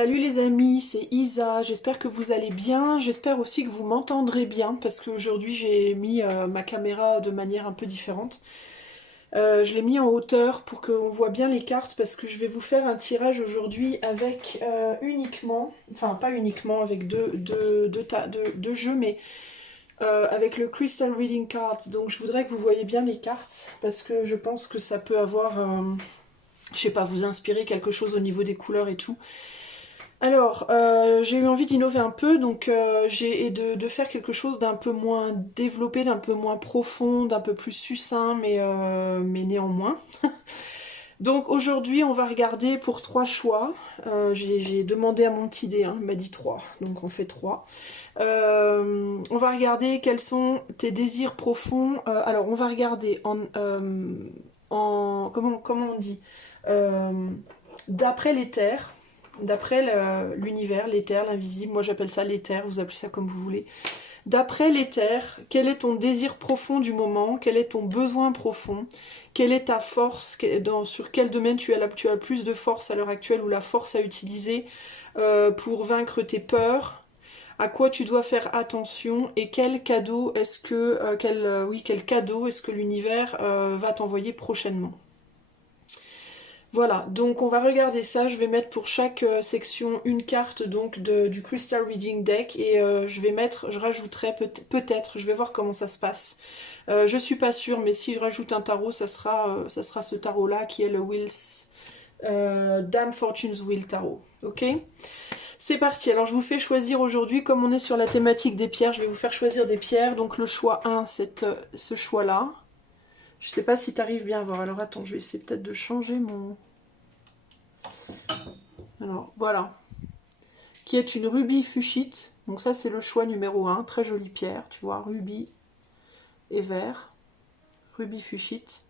Salut les amis, c'est Isa, j'espère que vous allez bien, j'espère aussi que vous m'entendrez bien parce qu'aujourd'hui j'ai mis ma caméra de manière un peu différente. Je l'ai mis en hauteur pour qu'on voit bien les cartes parce que je vais vous faire un tirage aujourd'hui avec uniquement, enfin pas uniquement avec deux jeux mais avec le Crystal Reading Card. Donc je voudrais que vous voyez bien les cartes parce que je pense que ça peut avoir, je sais pas, vous inspirer quelque chose au niveau des couleurs et tout. Alors, j'ai eu envie d'innover un peu, donc et de faire quelque chose d'un peu moins développé, d'un peu moins profond, d'un peu plus succinct, mais néanmoins. Donc aujourd'hui, on va regarder pour trois choix. J'ai demandé à mon petit dé, hein, il m'a dit trois, donc on fait trois. On va regarder quels sont tes désirs profonds. Alors, on va regarder comment on dit d'après l'éther. D'après l'univers, l'éther, l'invisible, moi j'appelle ça l'éther, vous appelez ça comme vous voulez. D'après l'éther, quel est ton désir profond du moment? Quel est ton besoin profond? Quelle est ta force? Sur quel domaine tu as le plus de force à l'heure actuelle ou la force à utiliser pour vaincre tes peurs? À quoi tu dois faire attention? Et quel cadeau est-ce que, quel cadeau est-ce que l'univers va t'envoyer prochainement? Voilà, donc on va regarder ça, je vais mettre pour chaque section une carte donc du Crystal Reading Deck et je rajouterai peut-être, je vais voir comment ça se passe. Je suis pas sûre, mais si je rajoute un tarot, ça sera ce tarot-là qui est le Dame Fortune's Wheel Tarot, ok? C'est parti, alors je vous fais choisir aujourd'hui, comme on est sur la thématique des pierres, je vais vous faire choisir des pierres, donc le choix 1, c'est ce choix-là. Je sais pas si tu arrives bien à voir. Alors attends, je vais essayer peut-être de changer mon... Alors voilà. Qui est une rubis fuchsite. Donc ça c'est le choix numéro 1. Très jolie pierre, tu vois, rubis et vert. Rubis fuchsite.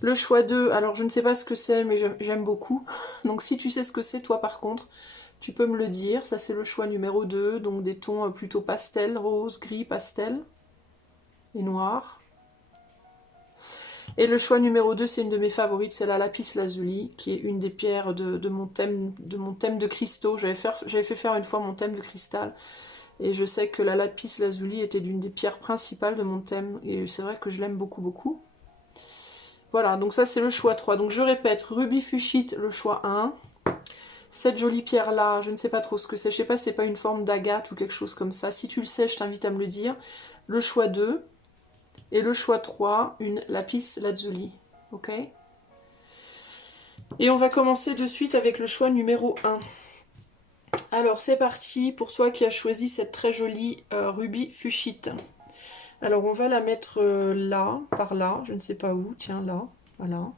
Le choix 2, alors je ne sais pas ce que c'est, mais j'aime beaucoup. Donc si tu sais ce que c'est, toi par contre, tu peux me le dire. Ça c'est le choix numéro 2. Donc des tons plutôt pastel, rose, gris, pastel et noir. Et le choix numéro 2, c'est une de mes favorites, c'est la lapis lazuli, qui est une des pierres de mon thème de cristaux. J'avais fait faire une fois mon thème de cristal, et je sais que la lapis lazuli était d'une des pierres principales de mon thème, et c'est vrai que je l'aime beaucoup, beaucoup. Voilà, donc ça c'est le choix 3. Donc je répète, rubis fuchsite, le choix 1. Cette jolie pierre-là, je ne sais pas trop ce que c'est, je sais pas si c'est pas une forme d'agate ou quelque chose comme ça. Si tu le sais, je t'invite à me le dire. Le choix 2. Et le choix 3, une lapis lazuli. Ok? Et on va commencer de suite avec le choix numéro 1. Alors c'est parti pour toi qui as choisi cette très jolie rubis fuchsite. Alors on va la mettre là, par là, je ne sais pas où, tiens là, voilà.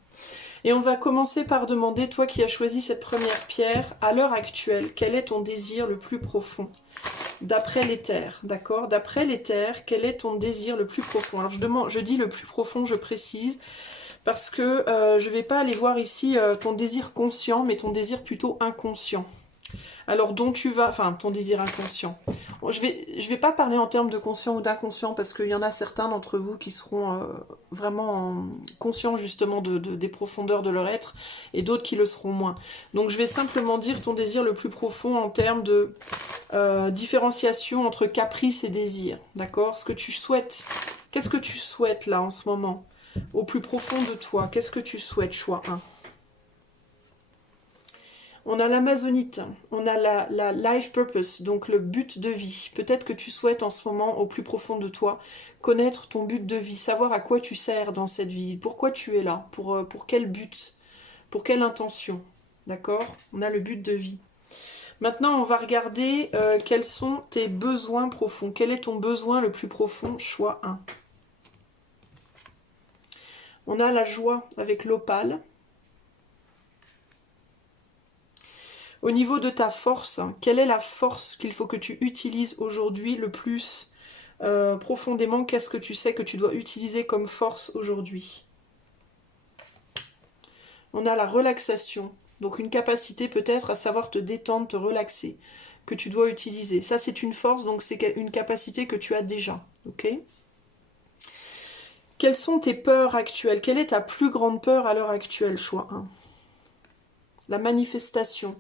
Et on va commencer par demander, toi qui as choisi cette première pierre, à l'heure actuelle, quel est ton désir le plus profond? D'après l'éther, d'accord? D'après l'éther, quel est ton désir le plus profond? Alors je dis le plus profond, je précise, parce que je ne vais pas aller voir ici ton désir conscient, mais ton désir plutôt inconscient. Alors dont tu vas, enfin ton désir inconscient. Bon, je vais pas parler en termes de conscient ou d'inconscient, parce qu'il y en a certains d'entre vous qui seront vraiment conscients justement des profondeurs de leur être, et d'autres qui le seront moins. Donc je vais simplement dire ton désir le plus profond en termes de différenciation entre caprice et désir, d'accord? Ce que tu souhaites, qu'est-ce que tu souhaites là en ce moment? Au plus profond de toi, qu'est-ce que tu souhaites? Choix 1. On a l'amazonite, on a la life purpose, donc le but de vie. Peut-être que tu souhaites en ce moment, au plus profond de toi, connaître ton but de vie, savoir à quoi tu sers dans cette vie, pourquoi tu es là, pour quel but, pour quelle intention. D'accord? On a le but de vie. Maintenant, on va regarder quels sont tes besoins profonds. Quel est ton besoin le plus profond? Choix 1. On a la joie avec l'opale. Au niveau de ta force, quelle est la force qu'il faut que tu utilises aujourd'hui le plus profondément? Qu'est-ce que tu sais que tu dois utiliser comme force aujourd'hui? On a la relaxation, donc une capacité peut-être à savoir te détendre, te relaxer, que tu dois utiliser. Ça c'est une force, donc c'est une capacité que tu as déjà. Ok? Quelles sont tes peurs actuelles? Quelle est ta plus grande peur à l'heure actuelle? Choix 1. La manifestation.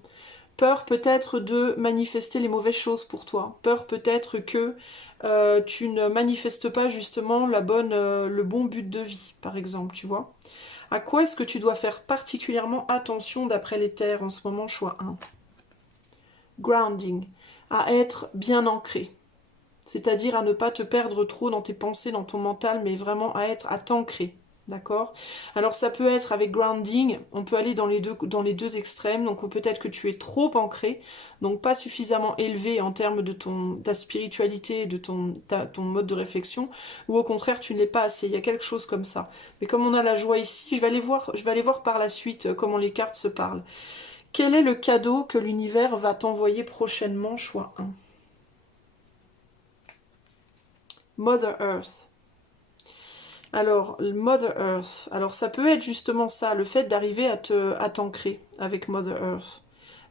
Peur peut-être de manifester les mauvaises choses pour toi. Peur peut-être que tu ne manifestes pas justement le bon but de vie, par exemple, tu vois. À quoi est-ce que tu dois faire particulièrement attention d'après les terres en ce moment, choix 1? Grounding, à être bien ancré. C'est-à-dire à ne pas te perdre trop dans tes pensées, dans ton mental, mais vraiment à t'ancrer. D'accord? Alors ça peut être avec grounding, on peut aller dans les deux extrêmes, donc peut-être que tu es trop ancré, donc pas suffisamment élevé en termes de ta spiritualité, de ton mode de réflexion, ou au contraire tu ne l'es pas assez, il y a quelque chose comme ça. Mais comme on a la joie ici, je vais aller voir par la suite comment les cartes se parlent. Quel est le cadeau que l'univers va t'envoyer prochainement, choix 1? Mother Earth. Alors, Mother Earth, alors ça peut être justement ça, le fait d'arriver à t'ancrer avec Mother Earth.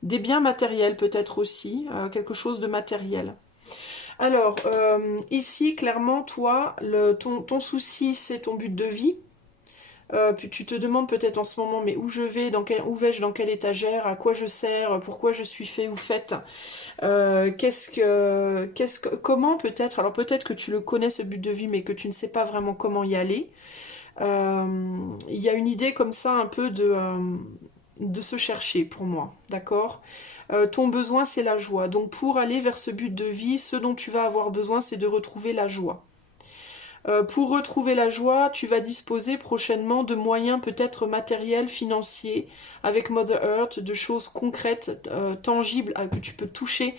Des biens matériels peut-être aussi, quelque chose de matériel. Alors, ici, clairement, toi, ton souci, c'est ton but de vie. Puis tu te demandes peut-être en ce moment, mais où je vais, où vais-je, dans quelle étagère, à quoi je sers, pourquoi je suis fait ou faite. Comment peut-être, alors peut-être que tu le connais ce but de vie, mais que tu ne sais pas vraiment comment y aller. Il y a une idée comme ça un peu de se chercher pour moi, d'accord? Ton besoin c'est la joie, donc pour aller vers ce but de vie, ce dont tu vas avoir besoin c'est de retrouver la joie. Pour retrouver la joie, tu vas disposer prochainement de moyens peut-être matériels, financiers, avec Mother Earth, de choses concrètes, tangibles, que tu peux toucher,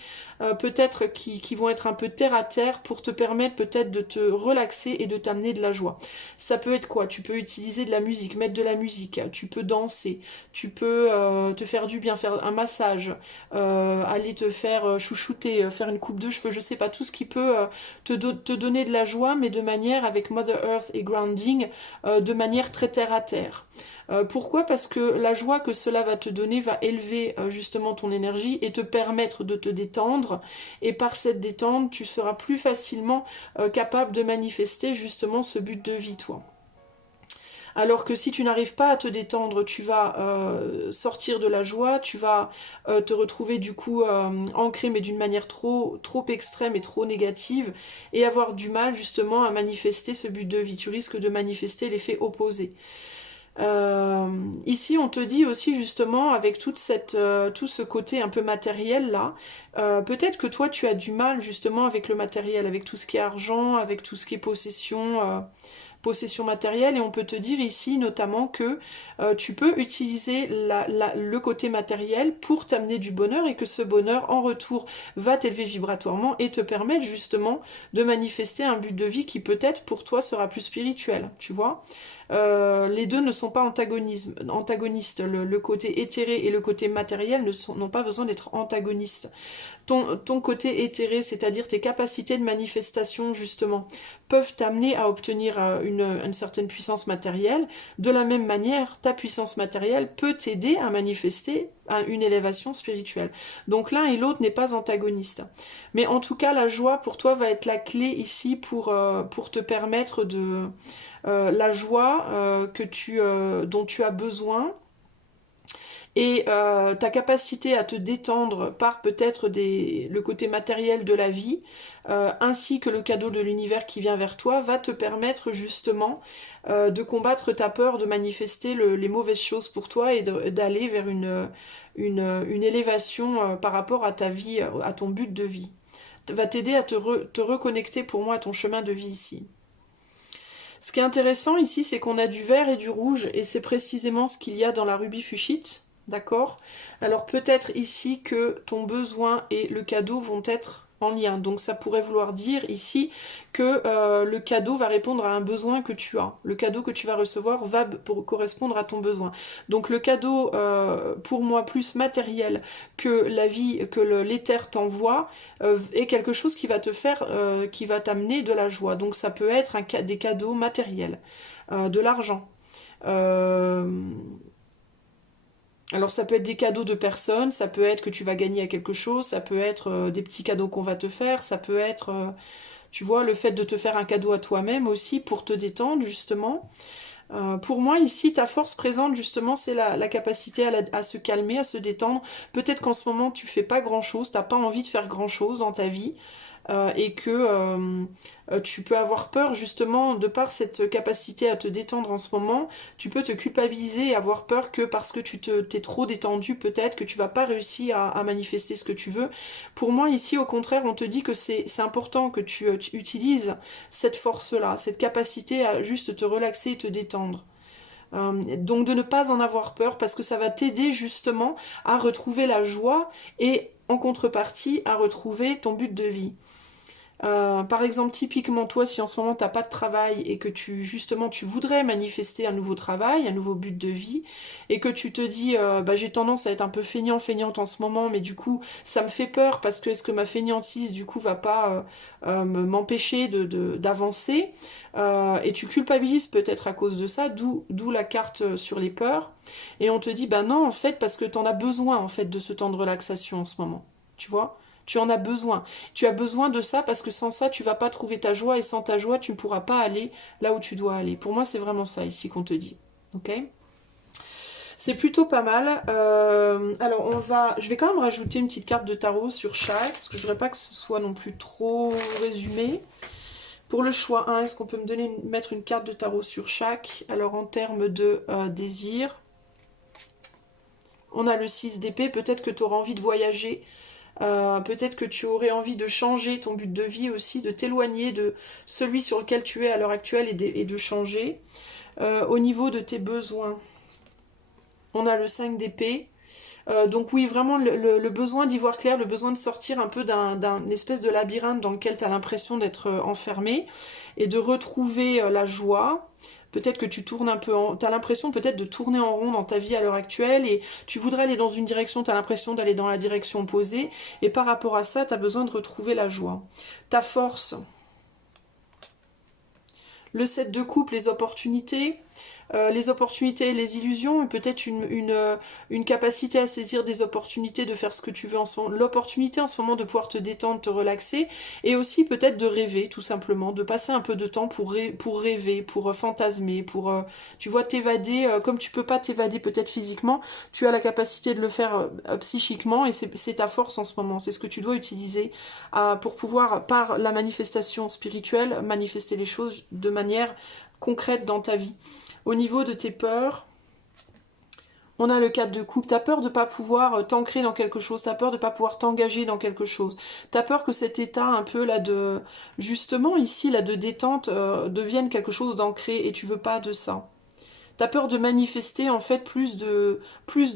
peut-être qui vont être un peu terre à terre pour te permettre peut-être de te relaxer et de t'amener de la joie. Ça peut être quoi? Tu peux utiliser de la musique, mettre de la musique, tu peux danser, tu peux te faire du bien, faire un massage, aller te faire chouchouter, faire une coupe de cheveux, je sais pas, tout ce qui peut te donner de la joie, mais de manière avec Mother Earth et Grounding, de manière très terre à terre. Pourquoi? Parce que la joie que cela va te donner va élever justement ton énergie et te permettre de te détendre. Et par cette détente, tu seras plus facilement capable de manifester justement ce but de vie, toi. Alors que si tu n'arrives pas à te détendre, tu vas sortir de la joie, tu vas te retrouver du coup ancré mais d'une manière trop extrême et trop négative et avoir du mal justement à manifester ce but de vie. Tu risques de manifester l'effet opposé. Ici, on te dit aussi justement avec tout ce côté un peu matériel là, peut-être que toi tu as du mal justement avec le matériel, avec tout ce qui est argent, avec tout ce qui est possession matérielle, et on peut te dire ici notamment que tu peux utiliser le côté matériel pour t'amener du bonheur et que ce bonheur en retour va t'élever vibratoirement et te permettre justement de manifester un but de vie qui peut-être pour toi sera plus spirituel, tu vois. Les deux ne sont pas antagonistes. Le côté éthéré et le côté matériel n'ont pas besoin d'être antagonistes. Ton côté éthéré, c'est-à-dire tes capacités de manifestation justement, peuvent t'amener à obtenir une certaine puissance matérielle. De la même manière, ta puissance matérielle peut t'aider à manifester une élévation spirituelle. Donc l'un et l'autre n'est pas antagoniste. Mais en tout cas, la joie pour toi va être la clé ici pour te permettre de... la joie dont tu as besoin et ta capacité à te détendre par peut-être le côté matériel de la vie, ainsi que le cadeau de l'univers qui vient vers toi, va te permettre justement de combattre ta peur, de manifester les mauvaises choses pour toi et d'aller vers une élévation par rapport à ta vie, à ton but de vie. Va t'aider à te reconnecter pour moi à ton chemin de vie ici. Ce qui est intéressant ici, c'est qu'on a du vert et du rouge, et c'est précisément ce qu'il y a dans la rubis fuchsite. D'accord? Alors peut-être ici que ton besoin et le cadeau vont être en lien. Donc ça pourrait vouloir dire ici que le cadeau va répondre à un besoin que tu as. Le cadeau que tu vas recevoir va correspondre à ton besoin. Donc le cadeau, pour moi, plus matériel que la vie, que l'éther t'envoie, est quelque chose qui va te faire, qui va t'amener de la joie. Donc ça peut être des cadeaux matériels, de l'argent. Alors ça peut être des cadeaux de personnes, ça peut être que tu vas gagner à quelque chose, ça peut être des petits cadeaux qu'on va te faire, ça peut être, tu vois, le fait de te faire un cadeau à toi-même aussi pour te détendre justement. Pour moi, ici, ta force présente, justement, c'est la capacité à se calmer, à se détendre. Peut-être qu'en ce moment, tu fais pas grand-chose, t'as pas envie de faire grand-chose dans ta vie, et que tu peux avoir peur, justement, de par cette capacité à te détendre en ce moment, tu peux te culpabiliser et avoir peur que parce que t'es trop détendu, peut-être que tu vas pas réussir à manifester ce que tu veux. Pour moi, ici, au contraire, on te dit que c'est important que tu utilises cette force-là, cette capacité à juste te relaxer et te détendre. Donc de ne pas en avoir peur parce que ça va t'aider justement à retrouver la joie et en contrepartie à retrouver ton but de vie. Par exemple, typiquement toi, si en ce moment tu n'as pas de travail et que justement tu voudrais manifester un nouveau travail, un nouveau but de vie, et que tu te dis bah, j'ai tendance à être un peu feignante en ce moment, mais du coup ça me fait peur parce que est-ce que ma feignantise du coup va pas m'empêcher d'avancer, et tu culpabilises peut-être à cause de ça, d'où la carte sur les peurs, et on te dit bah non en fait parce que tu en as besoin en fait de ce temps de relaxation en ce moment, tu vois. Tu en as besoin. Tu as besoin de ça parce que sans ça, tu vas pas trouver ta joie et sans ta joie, tu ne pourras pas aller là où tu dois aller. Pour moi, c'est vraiment ça ici qu'on te dit. Ok ? C'est plutôt pas mal. Alors, je vais quand même rajouter une petite carte de tarot sur chaque parce que je voudrais pas que ce soit non plus trop résumé. Pour le choix 1, est-ce qu'on peut mettre une carte de tarot sur chaque? Alors, en termes de désir, on a le 6 d'épée. Peut-être que tu auras envie de voyager. Peut-être que tu aurais envie de changer ton but de vie aussi, de t'éloigner de celui sur lequel tu es à l'heure actuelle et de changer. Au niveau de tes besoins, on a le 5 d'épée. Donc oui, vraiment le besoin d'y voir clair, le besoin de sortir un peu d'un espèce de labyrinthe dans lequel tu as l'impression d'être enfermé et de retrouver la joie. Peut-être que tu tournes un peu tu as l'impression peut-être de tourner en rond dans ta vie à l'heure actuelle et tu voudrais aller dans une direction, tu as l'impression d'aller dans la direction opposée et par rapport à ça, tu as besoin de retrouver la joie. Ta force, le 7 de coupe, les opportunités et les illusions, peut-être une capacité à saisir des opportunités, de faire ce que tu veux en ce moment, l'opportunité en ce moment de pouvoir te détendre, te relaxer, et aussi peut-être de rêver tout simplement, de passer un peu de temps pour rêver, pour fantasmer, pour, tu vois, t'évader, comme tu peux pas t'évader peut-être physiquement, tu as la capacité de le faire psychiquement, et c'est ta force en ce moment, c'est ce que tu dois utiliser pour pouvoir, par la manifestation spirituelle, manifester les choses de manière concrète dans ta vie. Au niveau de tes peurs, on a le 4 de coupe. T'as peur de ne pas pouvoir t'ancrer dans quelque chose. T'as peur de ne pas pouvoir t'engager dans quelque chose. T'as peur que cet état un peu là de... Justement ici, là de détente, devienne quelque chose d'ancré et tu veux pas de ça. T'as peur de manifester en fait plus de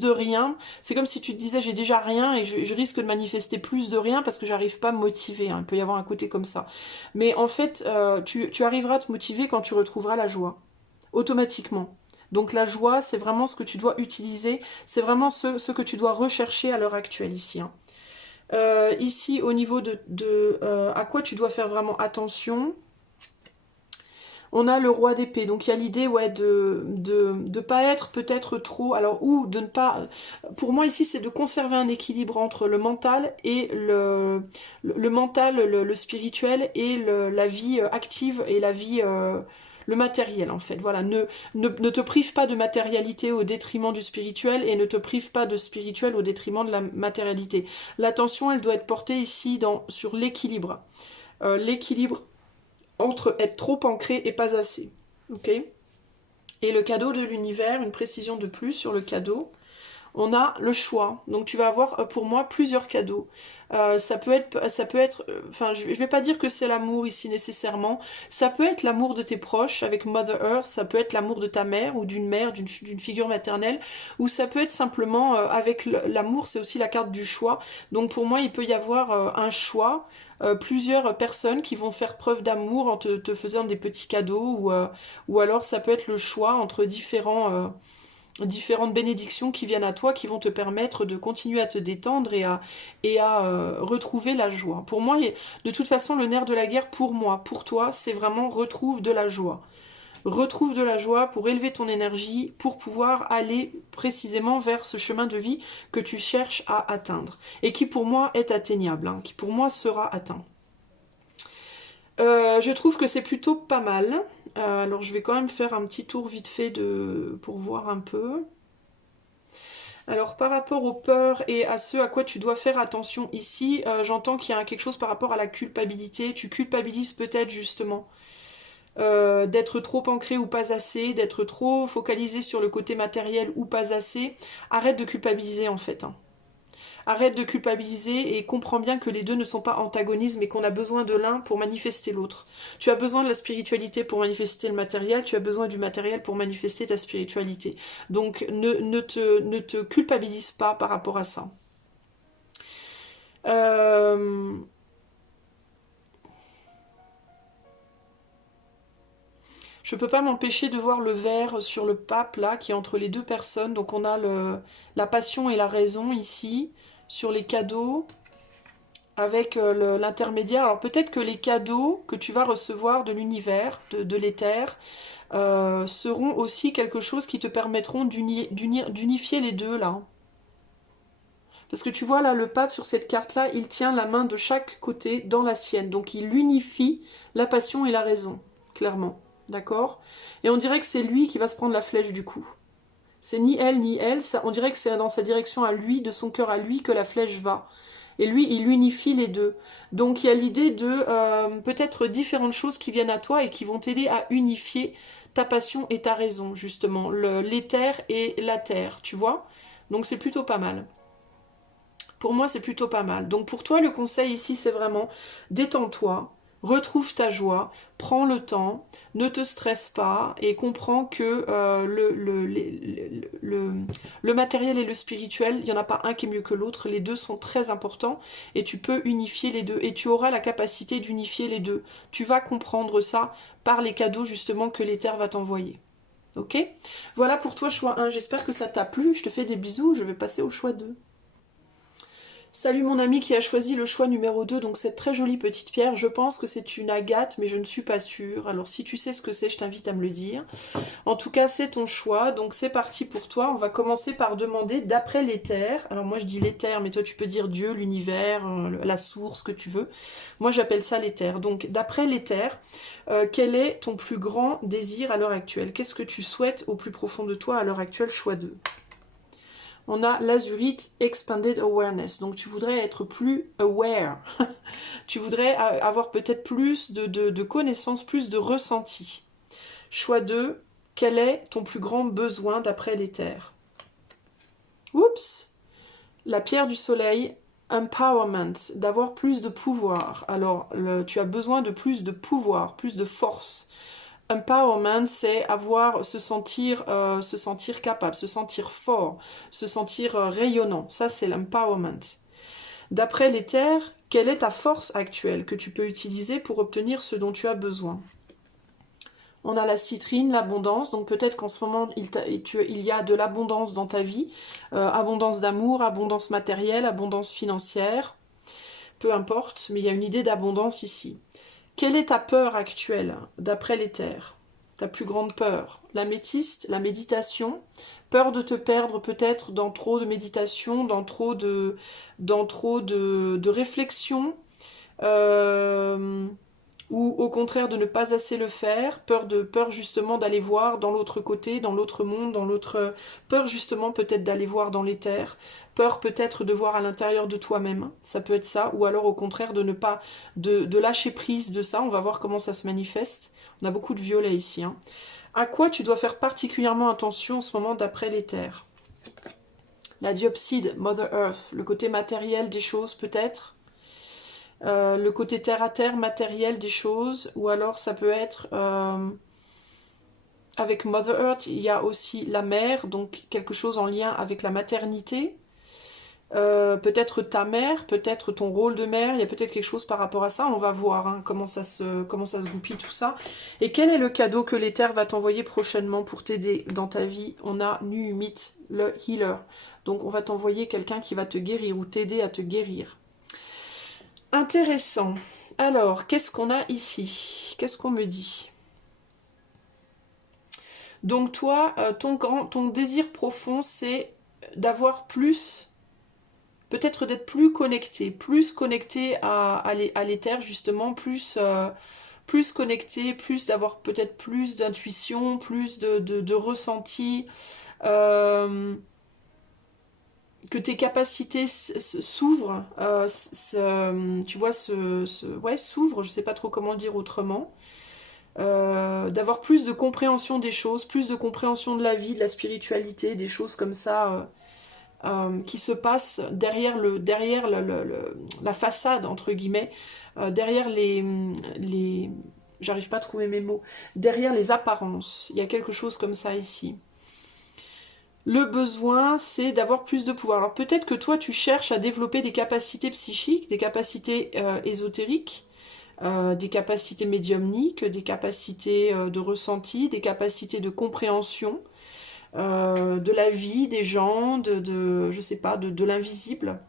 rien. C'est comme si tu te disais j'ai déjà rien et je risque de manifester plus de rien parce que j'arrive pas à me motiver. Hein. Il peut y avoir un côté comme ça. Mais en fait, tu arriveras à te motiver quand tu retrouveras la joie. Automatiquement. Donc la joie, c'est vraiment ce que tu dois utiliser, c'est vraiment ce que tu dois rechercher à l'heure actuelle ici. Hein. Ici, au niveau de à quoi tu dois faire vraiment attention, on a le roi d'épée. Donc il y a l'idée ouais, de pas être peut-être trop... Alors, ou de ne pas... Pour moi ici, c'est de conserver un équilibre entre le mental et le mental, le spirituel et la vie active et la vie... le matériel en fait, voilà, ne te prive pas de matérialité au détriment du spirituel et ne te prive pas de spirituel au détriment de la matérialité. L'attention, elle doit être portée ici sur l'équilibre. L'équilibre entre être trop ancré et pas assez. Ok. Et le cadeau de l'univers, une précision de plus sur le cadeau. On a le choix. Donc tu vas avoir pour moi plusieurs cadeaux. Ça peut être, enfin je vais pas dire que c'est l'amour ici nécessairement. Ça peut être l'amour de tes proches avec Mother Earth. Ça peut être l'amour de ta mère ou d'une mère, d'une figure maternelle. Ou ça peut être simplement avec l'amour, c'est aussi la carte du choix. Donc pour moi il peut y avoir un choix. Plusieurs personnes qui vont faire preuve d'amour en te faisant des petits cadeaux ou alors ça peut être le choix entre différentes bénédictions qui viennent à toi, qui vont te permettre de continuer à te détendre et à retrouver la joie. Pour moi, de toute façon, le nerf de la guerre, pour moi, pour toi, c'est vraiment retrouve de la joie. Retrouve de la joie pour élever ton énergie, pour pouvoir aller précisément vers ce chemin de vie que tu cherches à atteindre. Et qui pour moi est atteignable, hein, qui pour moi sera atteint. Je trouve que c'est plutôt pas mal. Alors je vais quand même faire un petit tour vite fait pour voir un peu. Alors par rapport aux peurs et à ce à quoi tu dois faire attention ici, j'entends qu'il y a quelque chose par rapport à la culpabilité. Tu culpabilises peut-être justement d'être trop ancré ou pas assez, d'être trop focalisé sur le côté matériel ou pas assez. Arrête de culpabiliser en fait, hein. Arrête de culpabiliser et comprends bien que les deux ne sont pas antagonistes, mais qu'on a besoin de l'un pour manifester l'autre. Tu as besoin de la spiritualité pour manifester le matériel, tu as besoin du matériel pour manifester ta spiritualité. Donc ne te culpabilise pas par rapport à ça. Je peux pas m'empêcher de voir le verre sur le pape là, qui est entre les deux personnes. Donc on a la passion et la raison ici, sur les cadeaux, avec l'intermédiaire. Alors peut-être que les cadeaux que tu vas recevoir de l'univers, de l'éther, seront aussi quelque chose qui te permettront d'unifier les deux là. Parce que tu vois là, le pape sur cette carte-là, il tient la main de chaque côté dans la sienne. Donc il unifie la passion et la raison, clairement. D'accord? Et on dirait que c'est lui qui va se prendre la flèche du coup. C'est ni elle ni elle, ça, on dirait que c'est dans sa direction à lui, de son cœur à lui, que la flèche va. Et lui, il unifie les deux. Donc il y a l'idée de peut-être différentes choses qui viennent à toi et qui vont t'aider à unifier ta passion et ta raison, justement. L'éther et la terre, tu vois? Donc c'est plutôt pas mal. Pour moi, c'est plutôt pas mal. Donc pour toi, le conseil ici, c'est vraiment détends-toi, retrouve ta joie, prends le temps, ne te stresse pas et comprends que le matériel et le spirituel, il n'y en a pas un qui est mieux que l'autre, les deux sont très importants et tu peux unifier les deux et tu auras la capacité d'unifier les deux. Tu vas comprendre ça par les cadeaux justement que l'éther va t'envoyer. Ok? Voilà pour toi, choix 1. J'espère que ça t'a plu. Je te fais des bisous. Je vais passer au choix 2. Salut mon ami qui a choisi le choix numéro 2, donc cette très jolie petite pierre. Je pense que c'est une agate, mais je ne suis pas sûre. Alors si tu sais ce que c'est, je t'invite à me le dire. En tout cas, c'est ton choix, donc c'est parti pour toi. On va commencer par demander d'après l'éther. Alors moi je dis l'éther, mais toi tu peux dire Dieu, l'univers, la source, ce que tu veux. Moi j'appelle ça l'éther. Donc d'après l'éther, quel est ton plus grand désir à l'heure actuelle? Qu'est-ce que tu souhaites au plus profond de toi à l'heure actuelle? Choix 2. On a l'azurite Expanded Awareness. Donc tu voudrais être plus aware. Tu voudrais avoir peut-être plus de connaissances, plus de ressenti. Choix 2. Quel est ton plus grand besoin d'après l'éther? Oups! La pierre du soleil, empowerment, d'avoir plus de pouvoir. Alors, tu as besoin de plus de pouvoir, plus de force. Empowerment, c'est se sentir capable, se sentir fort, se sentir rayonnant. Ça, c'est l'empowerment. D'après l'éther, quelle est ta force actuelle que tu peux utiliser pour obtenir ce dont tu as besoin? On a la citrine, l'abondance. Donc peut-être qu'en ce moment, il y a de l'abondance dans ta vie. Abondance d'amour, abondance matérielle, abondance financière. Peu importe, mais il y a une idée d'abondance ici. Quelle est ta peur actuelle, d'après l'éther? Ta plus grande peur? L'améthyste, la méditation, peur de te perdre peut-être dans trop de méditation, dans trop de réflexion, ou au contraire de ne pas assez le faire, peur justement d'aller voir dans l'autre côté, dans l'autre monde, peur justement peut-être d'aller voir dans l'éther, peur peut-être de voir à l'intérieur de toi-même, ça peut être ça, ou alors au contraire de ne pas, de lâcher prise de ça. On va voir comment ça se manifeste. On a beaucoup de violet ici, hein. À quoi tu dois faire particulièrement attention en ce moment d'après l'éther? La diopside, Mother Earth, le côté matériel des choses peut-être, le côté terre à terre matériel des choses, ou alors ça peut être avec Mother Earth, il y a aussi la mère, donc quelque chose en lien avec la maternité, peut-être ta mère, peut-être ton rôle de mère, il y a peut-être quelque chose par rapport à ça, on va voir hein, comment ça se goupille tout ça. Et quel est le cadeau que l'éther va t'envoyer prochainement pour t'aider dans ta vie? On a Nuhumit, le healer, donc on va t'envoyer quelqu'un qui va te guérir ou t'aider à te guérir. Intéressant. Alors, qu'est-ce qu'on a ici? Qu'est-ce qu'on me dit? Donc toi, ton désir profond, c'est d'avoir plus, peut-être d'être plus connecté à l'éther justement, plus plus connecté, plus d'avoir peut-être plus d'intuition, plus de ressenti, que tes capacités s'ouvrent, tu vois, ouais, s'ouvrent, je sais pas trop comment le dire autrement, d'avoir plus de compréhension des choses, plus de compréhension de la vie, de la spiritualité, des choses comme ça qui se passent derrière, la façade, entre guillemets, derrière j'arrive pas à trouver mes mots, derrière les apparences. Il y a quelque chose comme ça ici. Le besoin, c'est d'avoir plus de pouvoir. Alors peut-être que toi, tu cherches à développer des capacités psychiques, des capacités ésotériques, des capacités médiumniques, des capacités de ressenti, des capacités de compréhension de la vie, des gens, je sais pas, de l'invisible.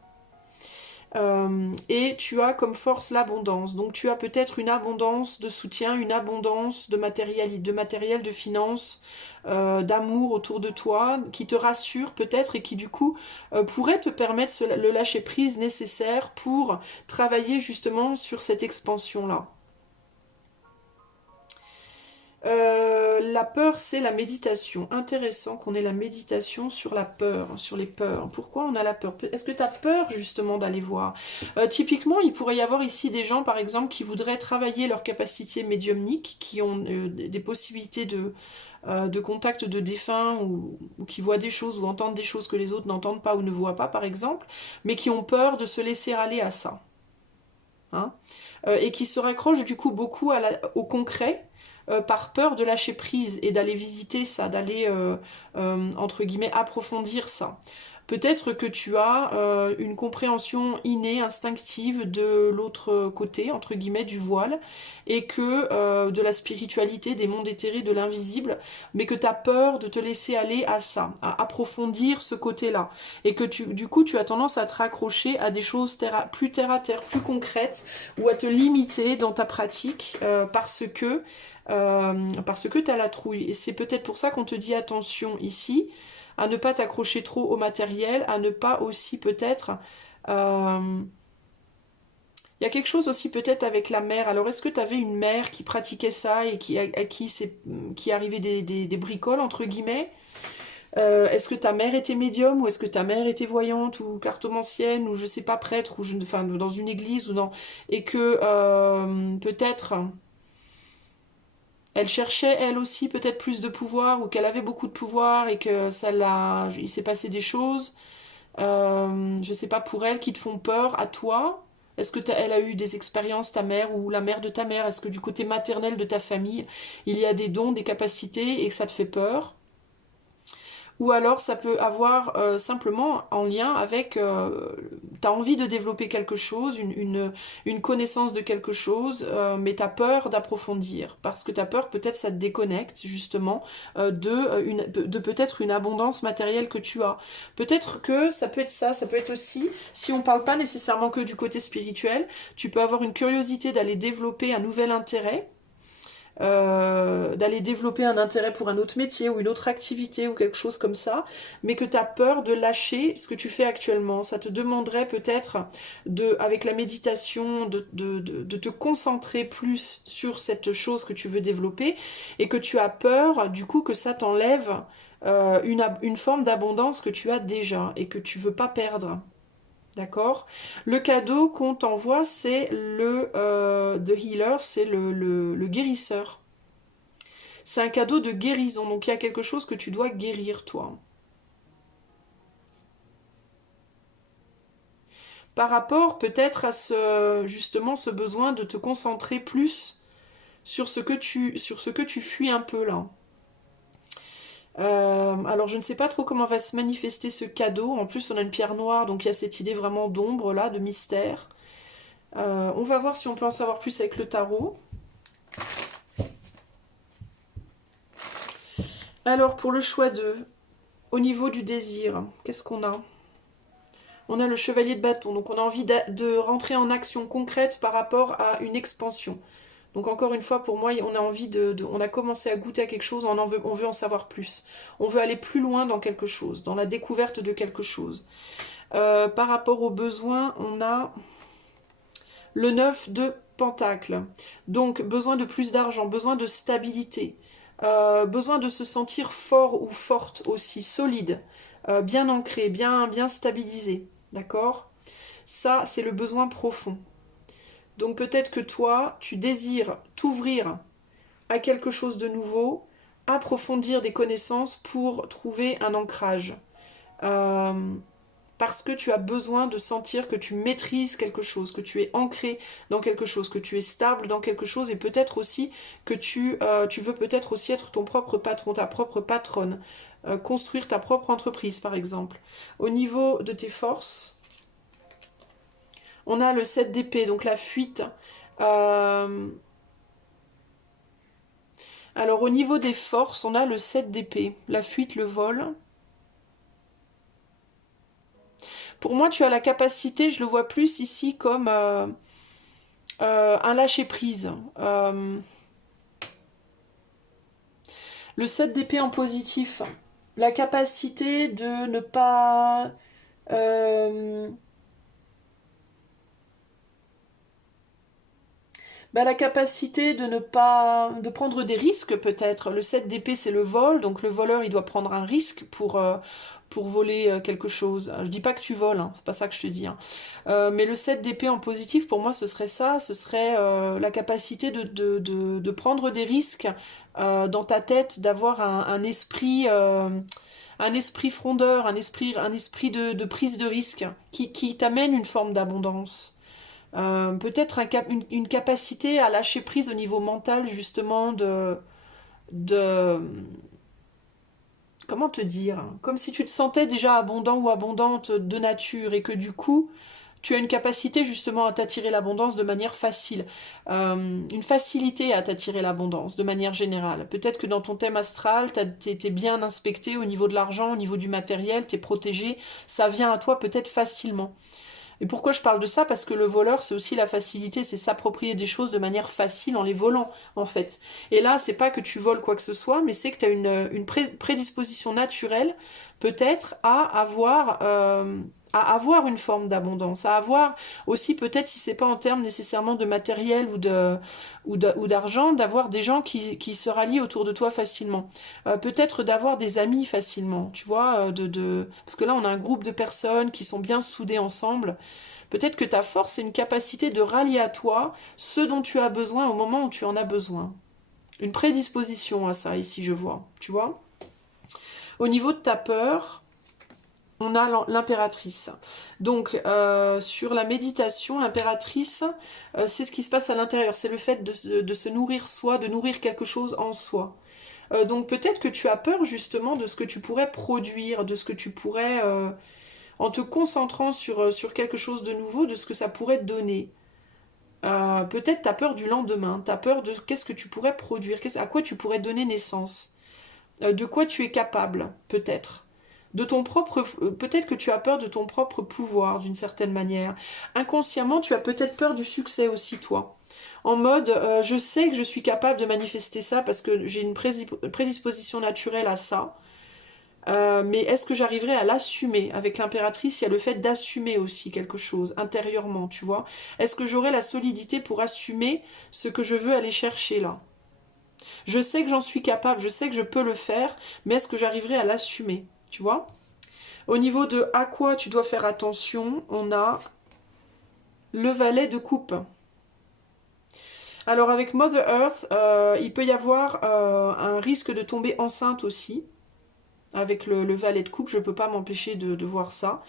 Et tu as comme force l'abondance. Donc tu as peut-être une abondance de soutien, une abondance de matériel, de finances, d'amour autour de toi, qui te rassure peut-être et qui du coup pourrait te permettre le lâcher prise nécessaire pour travailler justement sur cette expansion-là. La peur, c'est la méditation. Intéressant qu'on ait la méditation sur la peur, sur les peurs. Pourquoi on a la peur? Est-ce que tu as peur justement d'aller voir? Typiquement, il pourrait y avoir ici des gens, par exemple, qui voudraient travailler leur capacité médiumnique, qui ont des possibilités de contact de défunts ou qui voient des choses ou entendent des choses que les autres n'entendent pas ou ne voient pas, par exemple, mais qui ont peur de se laisser aller à ça. Hein, et qui se raccrochent du coup beaucoup au concret, par peur de lâcher prise et d'aller visiter ça, d'aller, entre guillemets, approfondir ça. Peut-être que tu as une compréhension innée, instinctive de l'autre côté, entre guillemets, du voile, et que de la spiritualité, des mondes éthérés, de l'invisible, mais que tu as peur de te laisser aller à ça, à approfondir ce côté-là. Et que du coup, tu as tendance à te raccrocher à des choses plus terre à terre, plus concrètes, ou à te limiter dans ta pratique parce que tu as la trouille. Et c'est peut-être pour ça qu'on te dit attention ici, à ne pas t'accrocher trop au matériel, à ne pas aussi peut-être... il y a quelque chose aussi peut-être avec la mère. Alors est-ce que tu avais une mère qui pratiquait ça et à qui arrivait des bricoles, entre guillemets? Est-ce que ta mère était médium ou est-ce que ta mère était voyante ou cartomancienne ou je sais pas, prêtre ou enfin, dans une église ou dans... Et que peut-être... Elle cherchait elle aussi peut-être plus de pouvoir ou qu'elle avait beaucoup de pouvoir et que il s'est passé des choses, je sais pas, pour elle qui te font peur à toi. Est-ce que elle a eu des expériences, ta mère ou la mère de ta mère? Est-ce que du côté maternel de ta famille, il y a des dons, des capacités et que ça te fait peur? Ou alors ça peut avoir simplement en lien avec, tu as envie de développer quelque chose, une connaissance de quelque chose, mais tu as peur d'approfondir, parce que tu as peur peut-être ça te déconnecte justement de peut-être une abondance matérielle que tu as. Peut-être que ça peut être ça peut être aussi, si on parle pas nécessairement que du côté spirituel, tu peux avoir une curiosité d'aller développer un nouvel intérêt, d'aller développer un intérêt pour un autre métier ou une autre activité ou quelque chose comme ça, mais que tu as peur de lâcher ce que tu fais actuellement. Ça te demanderait peut-être, avec la méditation, de te concentrer plus sur cette chose que tu veux développer et que tu as peur du coup que ça t'enlève une forme d'abondance que tu as déjà et que tu veux pas perdre. D'accord? Le cadeau qu'on t'envoie, c'est The Healer, c'est le guérisseur. C'est un cadeau de guérison, donc il y a quelque chose que tu dois guérir, toi. Par rapport peut-être à justement ce besoin de te concentrer plus sur ce que tu fuis un peu là. Alors je ne sais pas trop comment va se manifester ce cadeau. En plus on a une pierre noire, donc il y a cette idée vraiment d'ombre là, de mystère. On va voir si on peut en savoir plus avec le tarot. Alors pour le choix 2, au niveau du désir, qu'est-ce qu'on a? On a le chevalier de bâton, donc on a envie de rentrer en action concrète par rapport à une expansion. Donc encore une fois, pour moi, on a envie on a commencé à goûter à quelque chose, on veut en savoir plus. On veut aller plus loin dans quelque chose, dans la découverte de quelque chose. Par rapport aux besoins, on a le 9 de Pentacle. Donc, besoin de plus d'argent, besoin de stabilité, besoin de se sentir fort ou forte aussi, solide, bien ancré, bien stabilisé. D'accord? Ça, c'est le besoin profond. Donc, peut-être que toi, tu désires t'ouvrir à quelque chose de nouveau, approfondir des connaissances pour trouver un ancrage. Euh, Parce que tu as besoin de sentir que tu maîtrises quelque chose, que tu es ancré dans quelque chose, que tu es stable dans quelque chose, et peut-être aussi que tu veux peut-être aussi être ton propre patron, ta propre patronne, construire ta propre entreprise par exemple. Au niveau de tes forces, on a le 7 d'épée, donc la fuite. Euh, alors au niveau des forces, on a le 7 d'épée, la fuite, le vol. Pour moi, tu as la capacité, je le vois plus ici comme un lâcher-prise. Le 7 d'épée en positif, la capacité de ne pas... euh, la capacité de ne pas... de prendre des risques peut-être. Le 7 d'épée c'est le vol, donc le voleur il doit prendre un risque pour voler quelque chose. Je dis pas que tu voles, hein, c'est pas ça que je te dis. Hein. Mais le 7 d'épée en positif, pour moi ce serait ça, ce serait la capacité de prendre des risques dans ta tête, d'avoir un esprit frondeur, un esprit de prise de risque qui t'amène une forme d'abondance. Peut-être une capacité à lâcher prise au niveau mental, justement, de... Comment te dire? Comme si tu te sentais déjà abondant ou abondante de nature et que du coup, tu as une capacité justement à t'attirer l'abondance de manière facile. Une facilité à t'attirer l'abondance de manière générale. Peut-être que dans ton thème astral, t'es bien inspecté au niveau de l'argent, au niveau du matériel, t'es protégé. Ça vient à toi peut-être facilement. Et pourquoi je parle de ça? Parce que le voleur, c'est aussi la facilité, c'est s'approprier des choses de manière facile en les volant, en fait. Et là, c'est pas que tu voles quoi que ce soit, mais c'est que tu as une prédisposition naturelle, peut-être, à avoir une forme d'abondance, à avoir aussi, peut-être, si c'est pas en termes nécessairement de matériel ou d'argent, d'avoir des gens qui se rallient autour de toi facilement. Peut-être d'avoir des amis facilement, tu vois, parce que là, on a un groupe de personnes qui sont bien soudées ensemble. Peut-être que ta force, c'est une capacité de rallier à toi ce dont tu as besoin au moment où tu en as besoin. Une prédisposition à ça, ici, je vois. Tu vois? Au niveau de ta peur, on a l'impératrice. Donc, sur la méditation, l'impératrice, c'est ce qui se passe à l'intérieur. C'est le fait de se nourrir soi, de nourrir quelque chose en soi. Donc, peut-être que tu as peur, justement, de ce que tu pourrais produire, de ce que tu pourrais... en te concentrant sur quelque chose de nouveau, de ce que ça pourrait te donner. Peut-être tu as peur du lendemain, tu as peur de qu'est-ce que tu pourrais produire, à quoi tu pourrais donner naissance, de quoi tu es capable, peut-être. De ton propre, peut-être que tu as peur de ton propre pouvoir d'une certaine manière. Inconsciemment, tu as peut-être peur du succès aussi, toi. En mode, je sais que je suis capable de manifester ça parce que j'ai une prédisposition naturelle à ça. Mais est-ce que j'arriverai à l'assumer? Avec l'impératrice, il y a le fait d'assumer aussi quelque chose intérieurement, tu vois. Est-ce que j'aurai la solidité pour assumer ce que je veux aller chercher là? Je sais que j'en suis capable, je sais que je peux le faire, mais est-ce que j'arriverai à l'assumer? Tu vois? Au niveau de à quoi tu dois faire attention, on a le valet de coupe. Alors avec Mother Earth, il peut y avoir un risque de tomber enceinte aussi. Avec le valet de coupe, je ne peux pas m'empêcher de voir ça.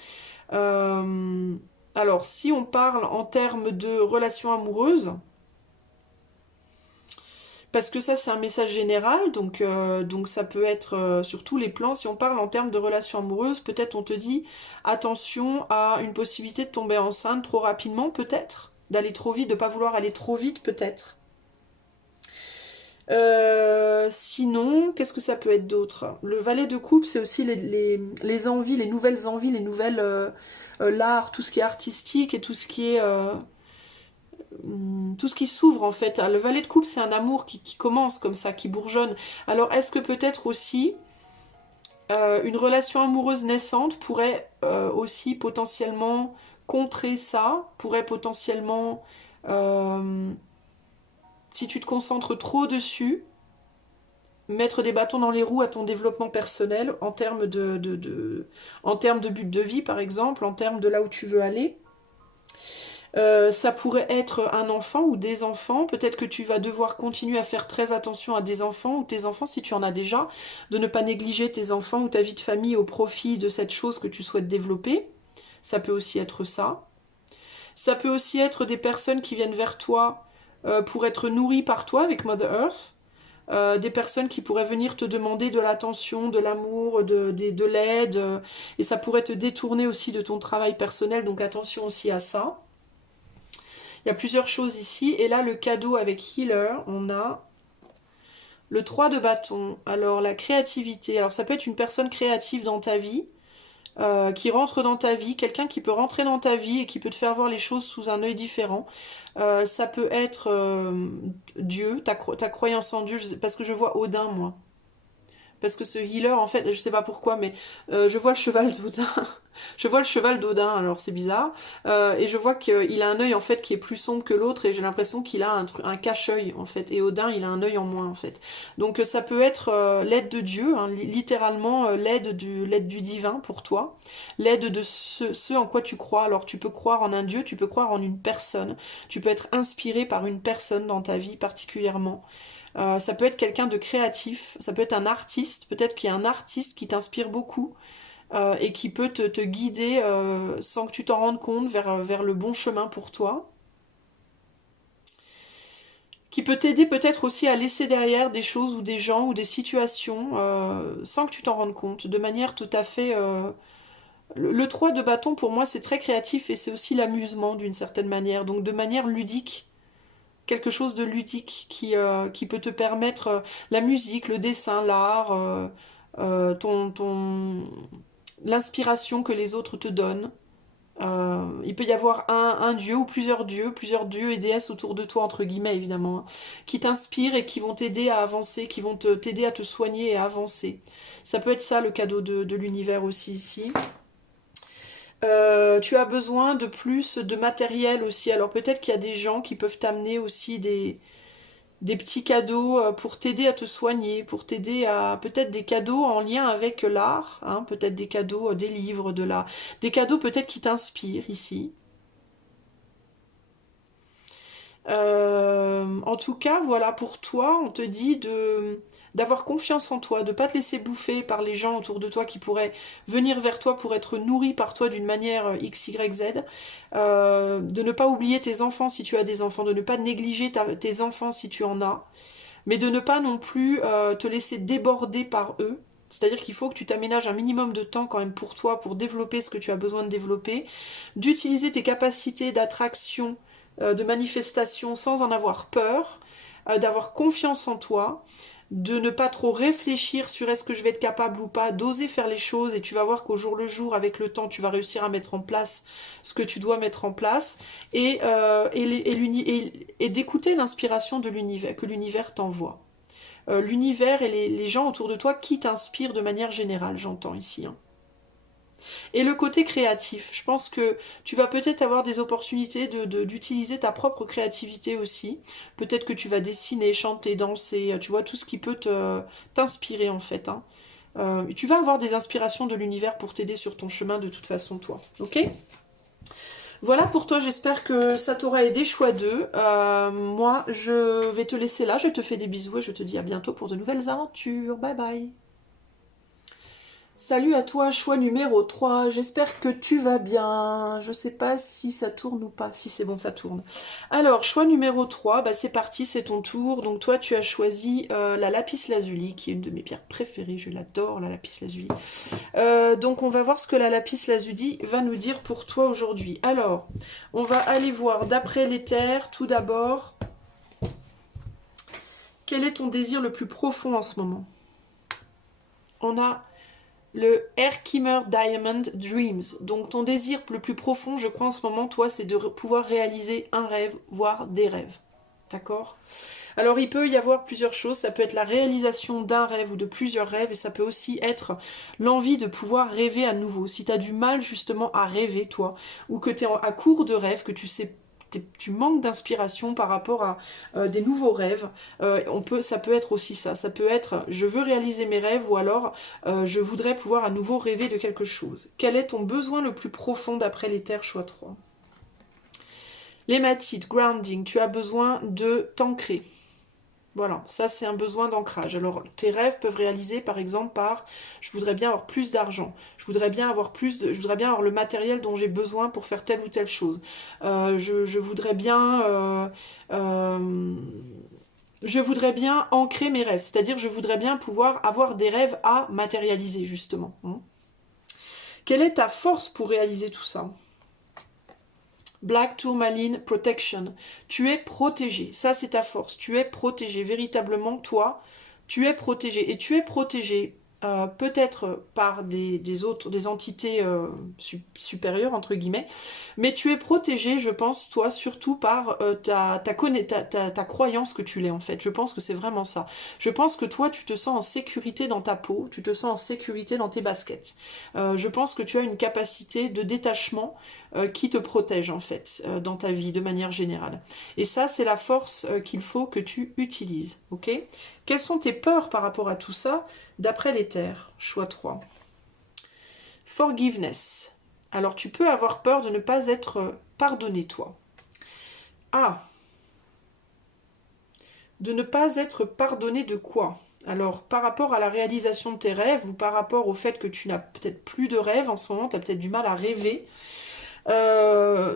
Alors, si on parle en termes de relations amoureuses, parce que ça c'est un message général, donc ça peut être sur tous les plans. Si on parle en termes de relations amoureuses, peut-être on te dit attention à une possibilité de tomber enceinte trop rapidement, peut-être, d'aller trop vite, de ne pas vouloir aller trop vite, peut-être. Sinon, qu'est-ce que ça peut être d'autre? Le valet de coupe, c'est aussi les envies, les nouvelles envies, les nouvelles... l'art, tout ce qui est artistique et tout ce qui est... tout ce qui s'ouvre en fait. Le valet de coupe, c'est un amour qui commence comme ça, qui bourgeonne. Alors, est-ce que peut-être aussi une relation amoureuse naissante pourrait aussi potentiellement contrer ça, pourrait potentiellement Si tu te concentres trop dessus, mettre des bâtons dans les roues à ton développement personnel en termes en termes de but de vie, par exemple, en termes de là où tu veux aller. Ça pourrait être un enfant ou des enfants. Peut-être que tu vas devoir continuer à faire très attention à des enfants ou tes enfants, si tu en as déjà, de ne pas négliger tes enfants ou ta vie de famille au profit de cette chose que tu souhaites développer. Ça peut aussi être ça. Ça peut aussi être des personnes qui viennent vers toi pour être nourries par toi avec Mother Earth. Des personnes qui pourraient venir te demander de l'attention, de l'amour, de l'aide. Et ça pourrait te détourner aussi de ton travail personnel. Donc attention aussi à ça. Il y a plusieurs choses ici. Et là, le cadeau avec Healer, on a le 3 de bâton. Alors, la créativité. Alors, ça peut être une personne créative dans ta vie, qui rentre dans ta vie, quelqu'un qui peut rentrer dans ta vie et qui peut te faire voir les choses sous un œil différent. Ça peut être Dieu, ta croyance en Dieu, parce que je vois Odin, moi. Parce que ce healer, en fait, je sais pas pourquoi, mais je vois le cheval d'Odin. Je vois le cheval d'Odin, alors c'est bizarre. Et je vois qu'il a un œil, en fait, qui est plus sombre que l'autre, et j'ai l'impression qu'il a un cache-œil, en fait. Et Odin, il a un œil en moins, en fait. Donc ça peut être l'aide de Dieu, hein, littéralement l'aide du divin pour toi. L'aide de ce en quoi tu crois. Alors tu peux croire en un Dieu, tu peux croire en une personne. Tu peux être inspiré par une personne dans ta vie particulièrement. Ça peut être quelqu'un de créatif, ça peut être un artiste, peut-être qu'il y a un artiste qui t'inspire beaucoup et qui peut te guider sans que tu t'en rendes compte vers le bon chemin pour toi. Qui peut t'aider peut-être aussi à laisser derrière des choses ou des gens ou des situations sans que tu t'en rendes compte, de manière tout à fait... Le 3 de bâton pour moi c'est très créatif et c'est aussi l'amusement d'une certaine manière, donc de manière ludique. Quelque chose de ludique qui peut te permettre la musique, le dessin, l'art, l'inspiration que les autres te donnent. Il peut y avoir un dieu ou plusieurs dieux et déesses autour de toi, entre guillemets évidemment, hein, qui t'inspirent et qui vont t'aider à avancer, qui vont t'aider à te soigner et à avancer. Ça peut être ça le cadeau de l'univers aussi ici. Tu as besoin de plus de matériel aussi. Alors peut-être qu'il y a des gens qui peuvent t'amener aussi des petits cadeaux pour t'aider à te soigner, pour t'aider à... Peut-être des cadeaux en lien avec l'art, hein, peut-être des cadeaux, des livres, des cadeaux peut-être qui t'inspirent ici. En tout cas, voilà, pour toi, on te dit d'avoir confiance en toi, de ne pas te laisser bouffer par les gens autour de toi qui pourraient venir vers toi pour être nourris par toi d'une manière X, Y, Z. De ne pas oublier tes enfants si tu as des enfants, de ne pas négliger tes enfants si tu en as, mais de ne pas non plus te laisser déborder par eux. C'est-à-dire qu'il faut que tu t'aménages un minimum de temps quand même pour toi, pour développer ce que tu as besoin de développer, d'utiliser tes capacités d'attraction, de manifestation sans en avoir peur, d'avoir confiance en toi, de ne pas trop réfléchir sur est-ce que je vais être capable ou pas, d'oser faire les choses et tu vas voir qu'au jour le jour, avec le temps, tu vas réussir à mettre en place ce que tu dois mettre en place et d'écouter l'inspiration de l'univers, que l'univers t'envoie. L'univers et les gens autour de toi qui t'inspirent de manière générale, j'entends ici, hein. Et le côté créatif, je pense que tu vas peut-être avoir des opportunités d'utiliser ta propre créativité aussi. Peut-être que tu vas dessiner, chanter, danser, tu vois, tout ce qui peut t'inspirer en fait, hein. Tu vas avoir des inspirations de l'univers pour t'aider sur ton chemin de toute façon, toi. Ok ? Voilà pour toi, j'espère que ça t'aura aidé, choix 2. Moi, je vais te laisser là, je te fais des bisous et je te dis à bientôt pour de nouvelles aventures. Bye bye. Salut à toi, choix numéro 3, j'espère que tu vas bien. Je sais pas si ça tourne ou pas. Si c'est bon, ça tourne. Alors, choix numéro 3, bah c'est parti, c'est ton tour. Donc toi, tu as choisi la lapis lazuli, qui est une de mes pierres préférées. Je l'adore, la lapis lazuli. Donc on va voir ce que la lapis lazuli va nous dire pour toi aujourd'hui. Alors, on va aller voir d'après l'éther, tout d'abord, quel est ton désir le plus profond en ce moment? On a le Herkimer Diamond Dreams. Donc ton désir le plus profond, je crois en ce moment, toi, c'est de pouvoir réaliser un rêve, voire des rêves. D'accord? Alors il peut y avoir plusieurs choses, ça peut être la réalisation d'un rêve ou de plusieurs rêves, et ça peut aussi être l'envie de pouvoir rêver à nouveau. Si tu as du mal justement à rêver, toi, ou que tu es à court de rêve, que tu sais tu manques d'inspiration par rapport à des nouveaux rêves. Ça peut être aussi ça. Ça peut être je veux réaliser mes rêves ou alors je voudrais pouvoir à nouveau rêver de quelque chose. Quel est ton besoin le plus profond d'après l'éther choix 3? L'hématite, grounding, tu as besoin de t'ancrer. Voilà, ça c'est un besoin d'ancrage. Alors tes rêves peuvent réaliser par exemple par je voudrais bien avoir plus d'argent, je voudrais bien avoir le matériel dont j'ai besoin pour faire telle ou telle chose. Je voudrais bien ancrer mes rêves, c'est-à-dire je voudrais bien pouvoir avoir des rêves à matérialiser justement. Quelle est ta force pour réaliser tout ça? Black Tourmaline Protection. Tu es protégé. Ça, c'est ta force. Tu es protégé. Véritablement, toi, tu es protégé. Et tu es protégé peut-être par des entités supérieures, entre guillemets. Mais tu es protégé, je pense, toi, surtout par ta croyance que tu l'es, en fait. Je pense que c'est vraiment ça. Je pense que toi, tu te sens en sécurité dans ta peau. Tu te sens en sécurité dans tes baskets. Je pense que tu as une capacité de détachement qui te protège en fait dans ta vie de manière générale. Et ça, c'est la force qu'il faut que tu utilises. Ok? Quelles sont tes peurs par rapport à tout ça d'après l'éther? Choix 3. Forgiveness. Alors, tu peux avoir peur de ne pas être pardonné, toi. Ah! De ne pas être pardonné de quoi? Alors, par rapport à la réalisation de tes rêves ou par rapport au fait que tu n'as peut-être plus de rêves en ce moment, tu as peut-être du mal à rêver.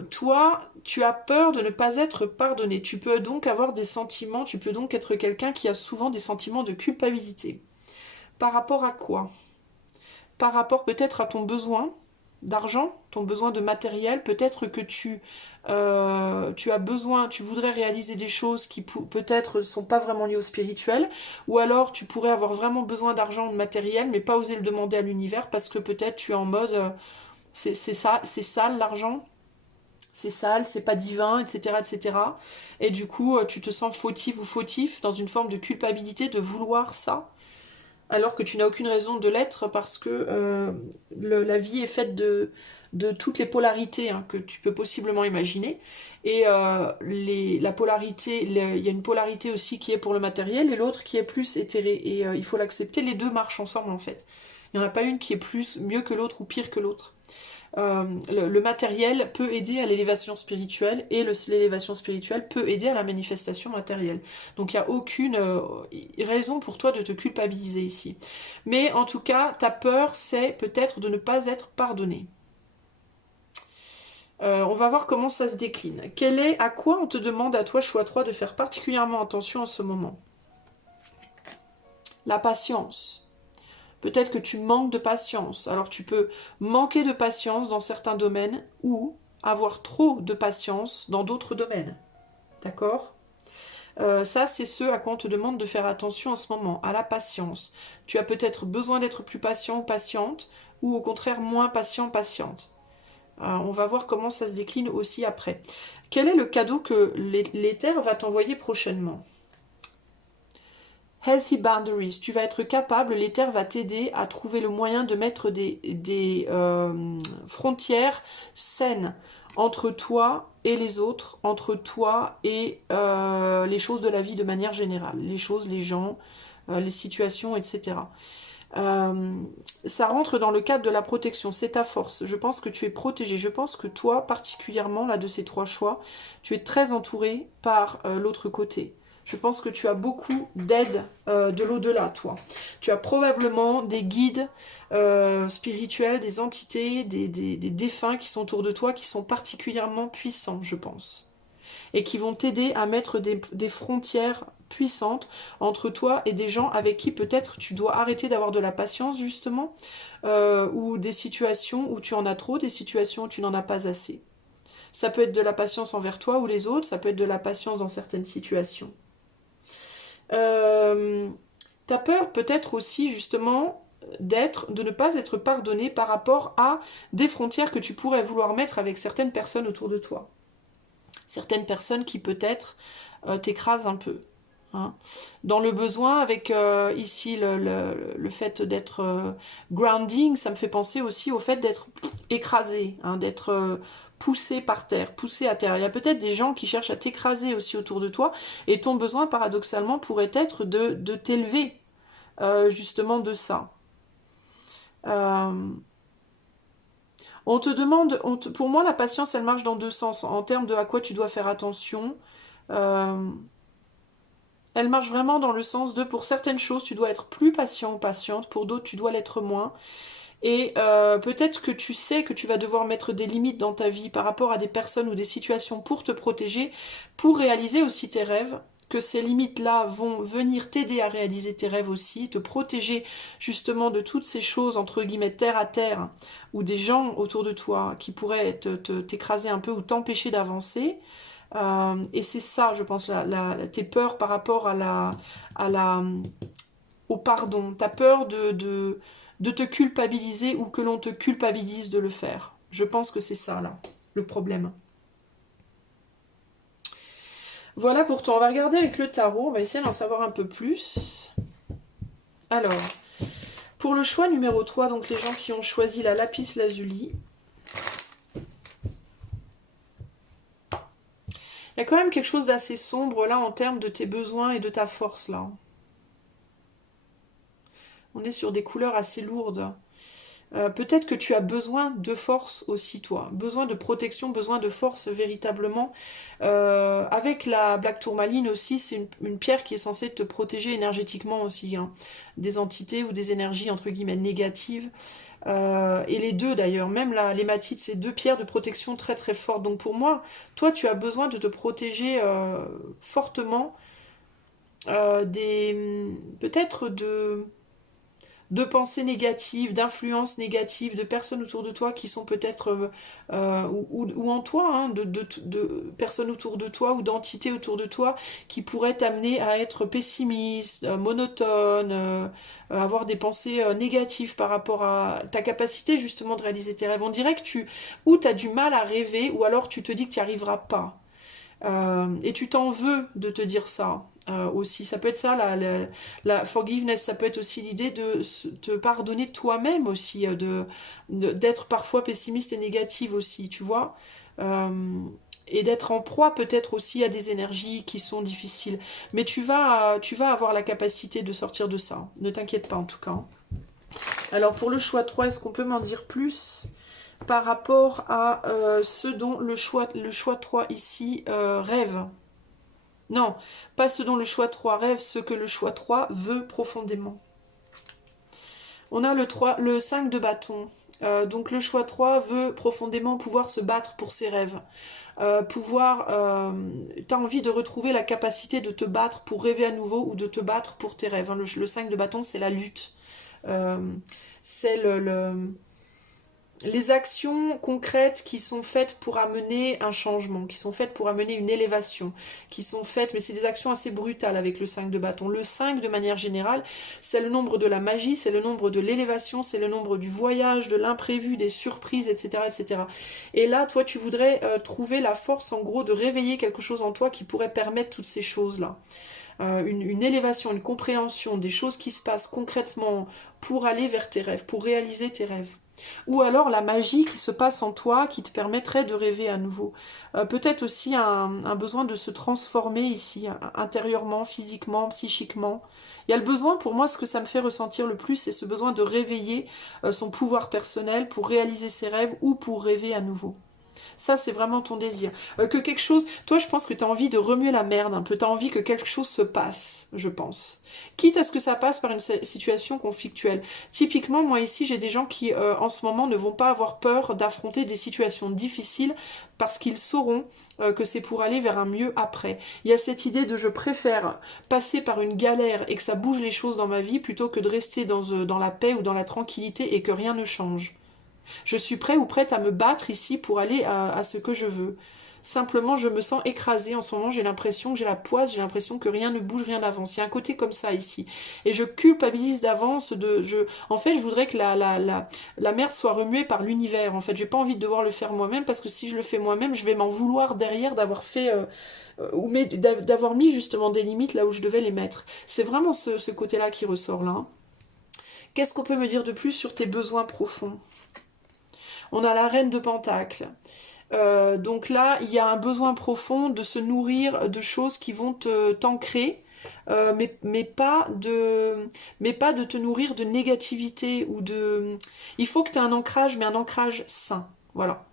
Toi, tu as peur de ne pas être pardonné. Tu peux donc avoir des sentiments, tu peux donc être quelqu'un qui a souvent des sentiments de culpabilité. Par rapport à quoi? Par rapport peut-être à ton besoin d'argent, ton besoin de matériel, peut-être que tu as besoin, tu voudrais réaliser des choses qui peut-être ne sont pas vraiment liées au spirituel, ou alors tu pourrais avoir vraiment besoin d'argent ou de matériel, mais pas oser le demander à l'univers parce que peut-être tu es en mode c'est ça, c'est sale l'argent, c'est sale, c'est pas divin, etc., etc. Et du coup, tu te sens fautive ou fautif dans une forme de culpabilité de vouloir ça, alors que tu n'as aucune raison de l'être parce que la vie est faite de toutes les polarités que tu peux possiblement imaginer. Et la polarité, il y a une polarité aussi qui est pour le matériel et l'autre qui est plus éthérée. Et il faut l'accepter, les deux marchent ensemble en fait. Il n'y en a pas une qui est mieux que l'autre ou pire que l'autre. Le matériel peut aider à l'élévation spirituelle et l'élévation spirituelle peut aider à la manifestation matérielle. Donc il n'y a aucune raison pour toi de te culpabiliser ici. Mais en tout cas, ta peur, c'est peut-être de ne pas être pardonné. On va voir comment ça se décline. À quoi on te demande à toi, choix 3, de faire particulièrement attention en ce moment? La patience. Peut-être que tu manques de patience. Alors tu peux manquer de patience dans certains domaines ou avoir trop de patience dans d'autres domaines. D'accord? Ça, c'est ce à quoi on te demande de faire attention en ce moment, à la patience. Tu as peut-être besoin d'être plus patient ou patiente, ou au contraire moins patient, patiente. On va voir comment ça se décline aussi après. Quel est le cadeau que l'éther va t'envoyer prochainement? Healthy boundaries, tu vas être capable, l'éther va t'aider à trouver le moyen de mettre des frontières saines entre toi et les autres, entre toi et les choses de la vie de manière générale, les choses, les gens, les situations, etc. Ça rentre dans le cadre de la protection, c'est ta force. Je pense que tu es protégé. Je pense que toi, particulièrement, là, de ces 3 choix, tu es très entouré par l'autre côté. Je pense que tu as beaucoup d'aide de l'au-delà, toi. Tu as probablement des guides spirituels, des entités, des défunts qui sont autour de toi, qui sont particulièrement puissants, je pense. Et qui vont t'aider à mettre des frontières puissantes entre toi et des gens avec qui peut-être tu dois arrêter d'avoir de la patience, justement, ou des situations où tu en as trop, des situations où tu n'en as pas assez. Ça peut être de la patience envers toi ou les autres, ça peut être de la patience dans certaines situations. T'as peur peut-être aussi justement de ne pas être pardonné par rapport à des frontières que tu pourrais vouloir mettre avec certaines personnes autour de toi. Certaines personnes qui peut-être t'écrasent un peu. Hein. Dans le besoin, avec ici le fait d'être grounding, ça me fait penser aussi au fait d'être écrasé, hein, d'être poussé par terre, poussé à terre. Il y a peut-être des gens qui cherchent à t'écraser aussi autour de toi, et ton besoin paradoxalement pourrait être de t'élever justement de ça. Euh, on te demande, pour moi la patience elle marche dans deux sens, en termes de à quoi tu dois faire attention. Euh, Elle marche vraiment dans le sens de pour certaines choses tu dois être plus patient ou patiente, pour d'autres tu dois l'être moins. Et peut-être que tu sais que tu vas devoir mettre des limites dans ta vie par rapport à des personnes ou des situations pour te protéger, pour réaliser aussi tes rêves, que ces limites-là vont venir t'aider à réaliser tes rêves aussi, te protéger justement de toutes ces choses, entre guillemets, terre à terre, ou des gens autour de toi qui pourraient t'écraser un peu ou t'empêcher d'avancer. Et c'est ça, je pense, tes peurs par rapport à la, au pardon. T'as peur de te culpabiliser ou que l'on te culpabilise de le faire. Je pense que c'est ça, là, le problème. Voilà pour toi. On va regarder avec le tarot. On va essayer d'en savoir un peu plus. Alors, pour le choix numéro 3, donc les gens qui ont choisi la lapis lazuli, il y a quand même quelque chose d'assez sombre là en termes de tes besoins et de ta force là. On est sur des couleurs assez lourdes. Peut-être que tu as besoin de force aussi, toi. Besoin de protection, besoin de force véritablement. Avec la Black Tourmaline aussi, c'est une pierre qui est censée te protéger énergétiquement aussi, hein, des entités ou des énergies entre guillemets négatives. Et les deux d'ailleurs, même l'hématite, c'est deux pierres de protection très très fortes. Donc pour moi, toi, tu as besoin de te protéger fortement peut-être de pensées négatives, d'influences négatives, de personnes autour de toi qui sont peut-être, ou en toi, hein, de personnes autour de toi ou d'entités autour de toi qui pourraient t'amener à être pessimiste, monotone, avoir des pensées négatives par rapport à ta capacité justement de réaliser tes rêves. On dirait que ou tu as du mal à rêver, ou alors tu te dis que tu n'y arriveras pas. Et tu t'en veux de te dire ça aussi. Ça peut être ça, la forgiveness, ça peut être aussi l'idée de te pardonner toi-même aussi, d'être parfois pessimiste et négative aussi, tu vois. Et d'être en proie peut-être aussi à des énergies qui sont difficiles. Mais tu vas avoir la capacité de sortir de ça. Ne t'inquiète pas en tout cas. Alors pour le choix 3, est-ce qu'on peut m'en dire plus par rapport à ce dont le choix 3 ici rêve? Non, pas ce dont le choix 3 rêve, ce que le choix 3 veut profondément. On a le 5 de bâton. Donc le choix 3 veut profondément pouvoir se battre pour ses rêves. T'as envie de retrouver la capacité de te battre pour rêver à nouveau ou de te battre pour tes rêves. Le 5 de bâton, c'est la lutte. Euh, c'est les actions concrètes qui sont faites pour amener un changement, qui sont faites pour amener une élévation, qui sont faites, mais c'est des actions assez brutales avec le 5 de bâton. Le 5, de manière générale, c'est le nombre de la magie, c'est le nombre de l'élévation, c'est le nombre du voyage, de l'imprévu, des surprises, etc., etc. Et là, toi, tu voudrais trouver la force, en gros, de réveiller quelque chose en toi qui pourrait permettre toutes ces choses-là. Une élévation, une compréhension des choses qui se passent concrètement pour aller vers tes rêves, pour réaliser tes rêves. Ou alors la magie qui se passe en toi qui te permettrait de rêver à nouveau. Peut-être aussi un besoin de se transformer ici, intérieurement, physiquement, psychiquement. Il y a le besoin, pour moi, ce que ça me fait ressentir le plus, c'est ce besoin de réveiller son pouvoir personnel pour réaliser ses rêves ou pour rêver à nouveau. Ça, c'est vraiment ton désir. Que quelque chose... Toi, je pense que tu as envie de remuer la merde un peu. Tu as envie que quelque chose se passe, je pense. Quitte à ce que ça passe par une situation conflictuelle. Typiquement, moi ici, j'ai des gens qui, en ce moment, ne vont pas avoir peur d'affronter des situations difficiles parce qu'ils sauront que c'est pour aller vers un mieux après. Il y a cette idée de je préfère passer par une galère et que ça bouge les choses dans ma vie plutôt que de rester dans la paix ou dans la tranquillité et que rien ne change. Je suis prêt ou prête à me battre ici pour aller à ce que je veux. Simplement, je me sens écrasée en ce moment, j'ai l'impression que j'ai la poisse, j'ai l'impression que rien ne bouge, rien n'avance. Il y a un côté comme ça ici. Et je culpabilise d'avance. En fait, je voudrais que la merde soit remuée par l'univers. En fait, j'ai pas envie de devoir le faire moi-même parce que si je le fais moi-même, je vais m'en vouloir derrière d'avoir fait... ou d'avoir mis justement des limites là où je devais les mettre. C'est vraiment ce côté-là qui ressort là. Qu'est-ce qu'on peut me dire de plus sur tes besoins profonds? On a la reine de Pentacle. Donc là, il y a un besoin profond de se nourrir de choses qui vont t'ancrer, mais pas de te nourrir de négativité ou de... Il faut que tu aies un ancrage, mais un ancrage sain. Voilà.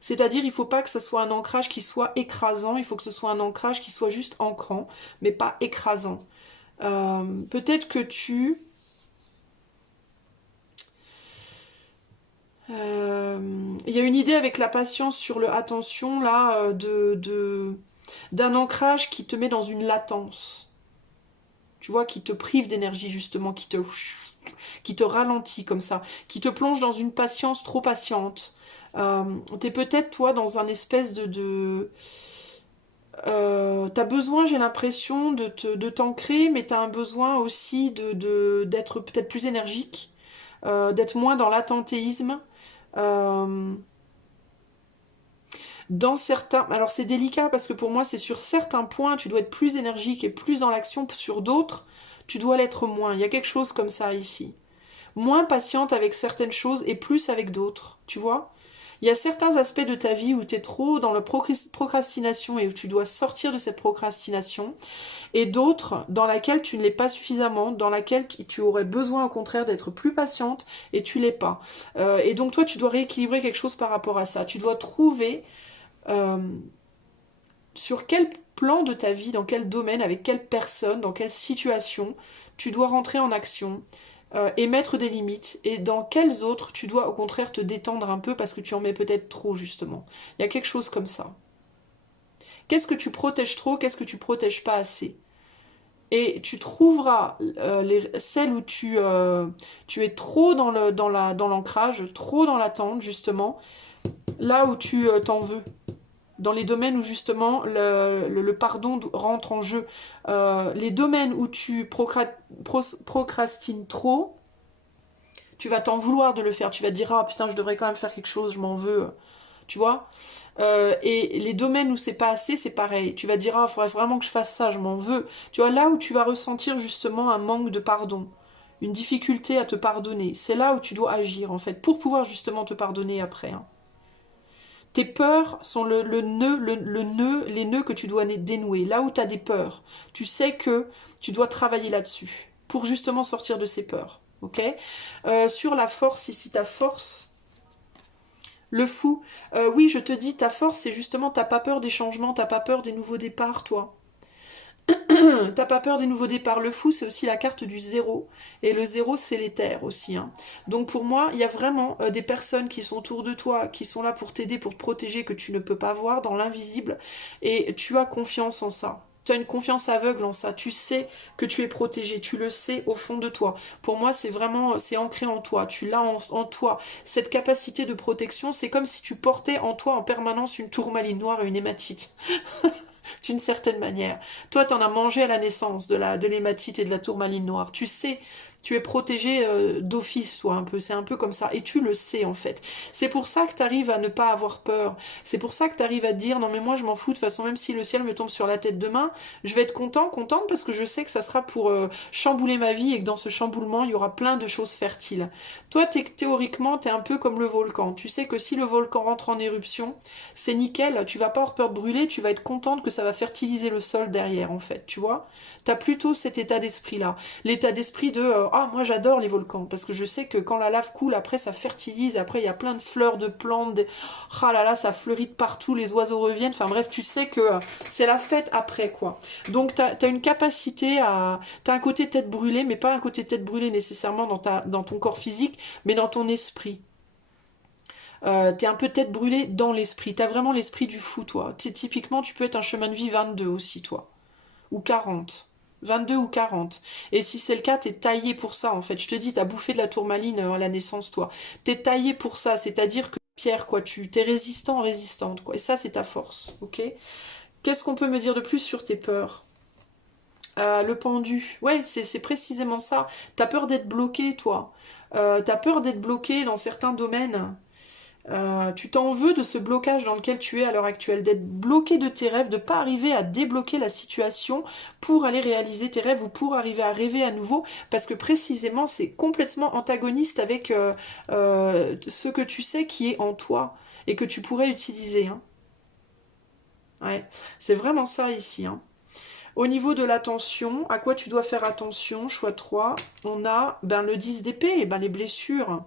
C'est-à-dire, il ne faut pas que ce soit un ancrage qui soit écrasant, il faut que ce soit un ancrage qui soit juste ancrant, mais pas écrasant. Peut-être que tu... Il y a une idée avec la patience sur le attention, là, d'un ancrage qui te met dans une latence. Tu vois, qui te prive d'énergie, justement, qui te ralentit comme ça, qui te plonge dans une patience trop patiente. T'es peut-être, toi, dans un espèce t'as besoin, j'ai l'impression, de t'ancrer, mais t'as un besoin aussi d'être peut-être plus énergique, d'être moins dans l'attentéisme. Euh, dans certains... Alors c'est délicat parce que pour moi, c'est sur certains points, tu dois être plus énergique et plus dans l'action. Sur d'autres, tu dois l'être moins. Il y a quelque chose comme ça ici. Moins patiente avec certaines choses et plus avec d'autres, tu vois. Il y a certains aspects de ta vie où tu es trop dans la procrastination et où tu dois sortir de cette procrastination, et d'autres dans laquelle tu ne l'es pas suffisamment, dans laquelle tu aurais besoin au contraire d'être plus patiente et tu l'es pas. Et donc toi, tu dois rééquilibrer quelque chose par rapport à ça. Tu dois trouver euh, sur quel plan de ta vie, dans quel domaine, avec quelle personne, dans quelle situation, tu dois rentrer en action et mettre des limites, et dans quelles autres tu dois au contraire te détendre un peu parce que tu en mets peut-être trop justement. Il y a quelque chose comme ça. Qu'est-ce que tu protèges trop, qu'est-ce que tu protèges pas assez? Et tu trouveras celles où tu es trop dans l'ancrage, trop dans l'attente justement, là où tu t'en veux. Dans les domaines où justement le pardon rentre en jeu. Les domaines où tu procrastines trop, tu vas t'en vouloir de le faire. Tu vas te dire, ah putain, je devrais quand même faire quelque chose, je m'en veux. Tu vois. Et les domaines où c'est pas assez, c'est pareil. Tu vas dire, ah, il faudrait vraiment que je fasse ça, je m'en veux. Tu vois, là où tu vas ressentir justement un manque de pardon, une difficulté à te pardonner, c'est là où tu dois agir en fait, pour pouvoir justement te pardonner après. Hein. Tes peurs sont les nœuds que tu dois dénouer. Là où tu as des peurs, tu sais que tu dois travailler là-dessus pour justement sortir de ces peurs. Ok. Sur la force, ici, ta force, le fou. Oui, je te dis, ta force, c'est justement, t'as pas peur des changements, t'as pas peur des nouveaux départs, toi. T'as pas peur des nouveaux départs. Le fou, c'est aussi la carte du zéro. Et le zéro, c'est l'éther aussi. Hein. Donc pour moi, il y a vraiment des personnes qui sont autour de toi, qui sont là pour t'aider, pour te protéger, que tu ne peux pas voir dans l'invisible. Et tu as confiance en ça. Tu as une confiance aveugle en ça. Tu sais que tu es protégé. Tu le sais au fond de toi. Pour moi, c'est vraiment, c'est ancré en toi. Tu l'as en toi. Cette capacité de protection, c'est comme si tu portais en toi en permanence une tourmaline noire et une hématite. D'une certaine manière. Toi, t'en as mangé à la naissance de l'hématite et de la tourmaline noire. Tu sais, tu es protégé d'office, soit un peu. C'est un peu comme ça. Et tu le sais, en fait. C'est pour ça que tu arrives à ne pas avoir peur. C'est pour ça que tu arrives à te dire, non mais moi je m'en fous, de toute façon, même si le ciel me tombe sur la tête demain, je vais être contente, parce que je sais que ça sera pour chambouler ma vie et que dans ce chamboulement, il y aura plein de choses fertiles. Toi, théoriquement, tu es un peu comme le volcan. Tu sais que si le volcan rentre en éruption, c'est nickel, tu vas pas avoir peur de brûler, tu vas être contente que ça va fertiliser le sol derrière, en fait, tu vois. Tu as plutôt cet état d'esprit-là. L'état d'esprit de ah, moi j'adore les volcans, parce que je sais que quand la lave coule, après ça fertilise, après il y a plein de fleurs, de plantes, ah là là, ça fleurit de partout, les oiseaux reviennent, enfin bref, tu sais que c'est la fête après, quoi. Donc tu as une capacité à... Tu as un côté tête brûlée, mais pas un côté tête brûlée nécessairement dans ton corps physique, mais dans ton esprit. T'es un peu tête brûlée dans l'esprit. T'as vraiment l'esprit du fou, toi. Typiquement, tu peux être un chemin de vie 22 aussi, toi. Ou 40. 22 ou 40. Et si c'est le cas, t'es taillé pour ça, en fait. Je te dis, t'as bouffé de la tourmaline à la naissance, toi. T'es taillé pour ça, c'est-à-dire que, Pierre, quoi, t'es résistant, résistante, quoi. Et ça, c'est ta force, ok? Qu'est-ce qu'on peut me dire de plus sur tes peurs? Le pendu. Ouais, c'est précisément ça. T'as peur d'être bloqué, toi. T'as peur d'être bloqué dans certains domaines. Tu t'en veux de ce blocage dans lequel tu es à l'heure actuelle, d'être bloqué de tes rêves, de ne pas arriver à débloquer la situation pour aller réaliser tes rêves ou pour arriver à rêver à nouveau, parce que précisément c'est complètement antagoniste avec ce que tu sais qui est en toi et que tu pourrais utiliser. Hein. Ouais, c'est vraiment ça ici. Hein. Au niveau de l'attention, à quoi tu dois faire attention, choix 3, on a le 10 d'épée, les blessures.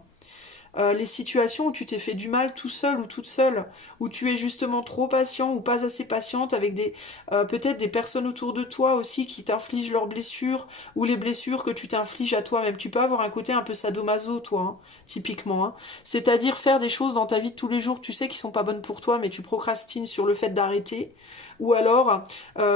Les situations où tu t'es fait du mal tout seul ou toute seule, où tu es justement trop patient ou pas assez patiente avec peut-être des personnes autour de toi aussi qui t'infligent leurs blessures ou les blessures que tu t'infliges à toi-même. Tu peux avoir un côté un peu sadomaso, toi, hein, typiquement. Hein. C'est-à-dire faire des choses dans ta vie de tous les jours, tu sais qui sont pas bonnes pour toi, mais tu procrastines sur le fait d'arrêter. Ou alors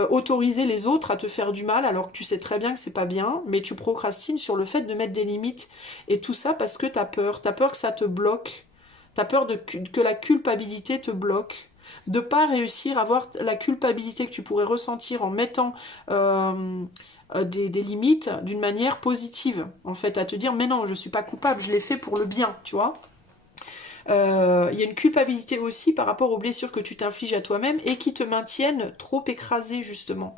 autoriser les autres à te faire du mal alors que tu sais très bien que c'est pas bien, mais tu procrastines sur le fait de mettre des limites. Et tout ça parce que t'as peur que ça te bloque, t'as peur que la culpabilité te bloque, de pas réussir à voir la culpabilité que tu pourrais ressentir en mettant des limites d'une manière positive, en fait, à te dire mais non, je suis pas coupable, je l'ai fait pour le bien, tu vois. Il y a une culpabilité aussi par rapport aux blessures que tu t'infliges à toi-même et qui te maintiennent trop écrasé justement.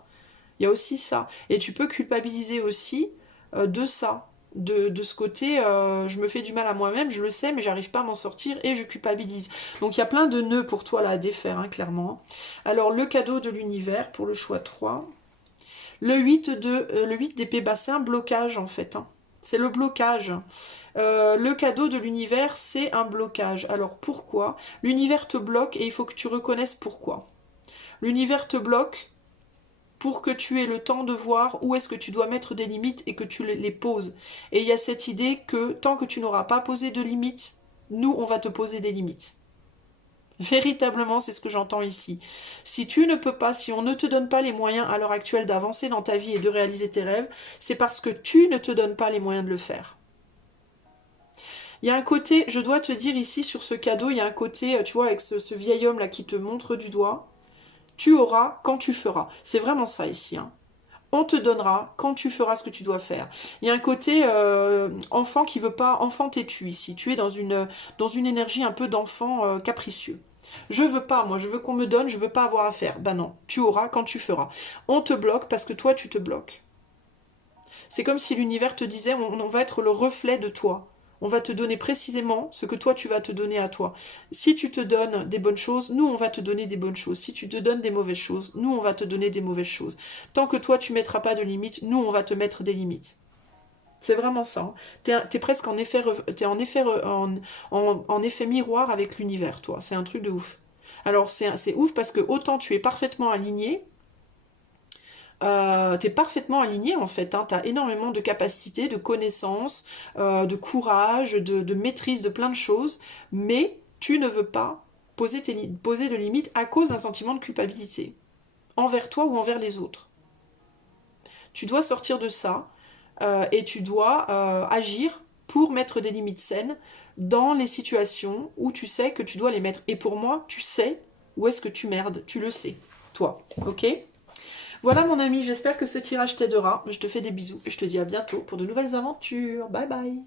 Il y a aussi ça. Et tu peux culpabiliser aussi de ça. De ce côté, je me fais du mal à moi-même, je le sais, mais j'arrive pas à m'en sortir et je culpabilise. Donc il y a plein de nœuds pour toi là à défaire, hein, clairement. Alors le cadeau de l'univers pour le choix 3. Le 8 d'épée, c'est un blocage en fait. Hein. C'est le blocage. Le cadeau de l'univers, c'est un blocage. Alors pourquoi? L'univers te bloque et il faut que tu reconnaisses pourquoi. L'univers te bloque pour que tu aies le temps de voir où est-ce que tu dois mettre des limites et que tu les poses. Et il y a cette idée que tant que tu n'auras pas posé de limites, nous, on va te poser des limites. Véritablement, c'est ce que j'entends ici. Si tu ne peux pas, si on ne te donne pas les moyens à l'heure actuelle d'avancer dans ta vie et de réaliser tes rêves, c'est parce que tu ne te donnes pas les moyens de le faire. Il y a un côté, je dois te dire ici sur ce cadeau, il y a un côté, tu vois, avec ce vieil homme là qui te montre du doigt, tu auras quand tu feras. C'est vraiment ça ici. Hein. On te donnera quand tu feras ce que tu dois faire. Il y a un côté enfant qui veut pas, enfant têtu ici. Tu es dans une énergie un peu d'enfant capricieux. Je veux pas, moi, je veux qu'on me donne, je veux pas avoir à faire. Ben non, tu auras quand tu feras. On te bloque parce que toi, tu te bloques. C'est comme si l'univers te disait, on va être le reflet de toi. On va te donner précisément ce que toi tu vas te donner à toi. Si tu te donnes des bonnes choses, nous on va te donner des bonnes choses. Si tu te donnes des mauvaises choses, nous on va te donner des mauvaises choses. Tant que toi tu mettras pas de limites, nous on va te mettre des limites. C'est vraiment ça. T'es presque en effet, en effet miroir avec l'univers, toi. C'est un truc de ouf. Alors c'est ouf parce que autant tu es parfaitement aligné, t'es parfaitement aligné en fait, hein. T'as énormément de capacités, de connaissances, de courage, de maîtrise de plein de choses, mais tu ne veux pas poser de limites à cause d'un sentiment de culpabilité, envers toi ou envers les autres. Tu dois sortir de ça et tu dois agir pour mettre des limites saines dans les situations où tu sais que tu dois les mettre. Et pour moi, tu sais où est-ce que tu merdes, tu le sais, toi, ok ? Voilà mon ami, j'espère que ce tirage t'aidera. Je te fais des bisous et je te dis à bientôt pour de nouvelles aventures. Bye bye.